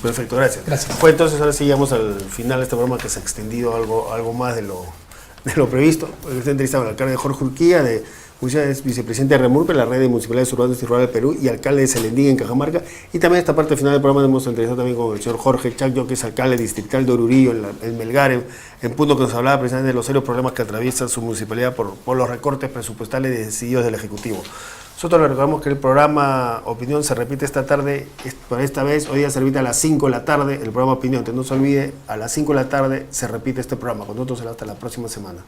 Perfecto, gracias. Gracias. Pues entonces ahora sí llegamos al final de este programa, que se ha extendido algo más de lo previsto. Está entrevistado al alcalde Jorge Urquía, es vicepresidente de REMURPE, la red de municipalidades urbanas y rurales del Perú, y alcalde de Selendín en Cajamarca. Y también esta parte final del programa hemos entrevistado también con el señor Jorge Chacyo, que es alcalde distrital de Oruro, en Melgar, en punto que nos hablaba precisamente de los serios problemas que atraviesa su municipalidad por los recortes presupuestales decididos del Ejecutivo. Nosotros le recordamos que el programa Opinión se repite esta tarde, por esta vez, hoy día se repite a las 5 de la tarde, el programa Opinión. Entonces no se olvide, a las 5 de la tarde se repite este programa. Con nosotros será hasta la próxima semana.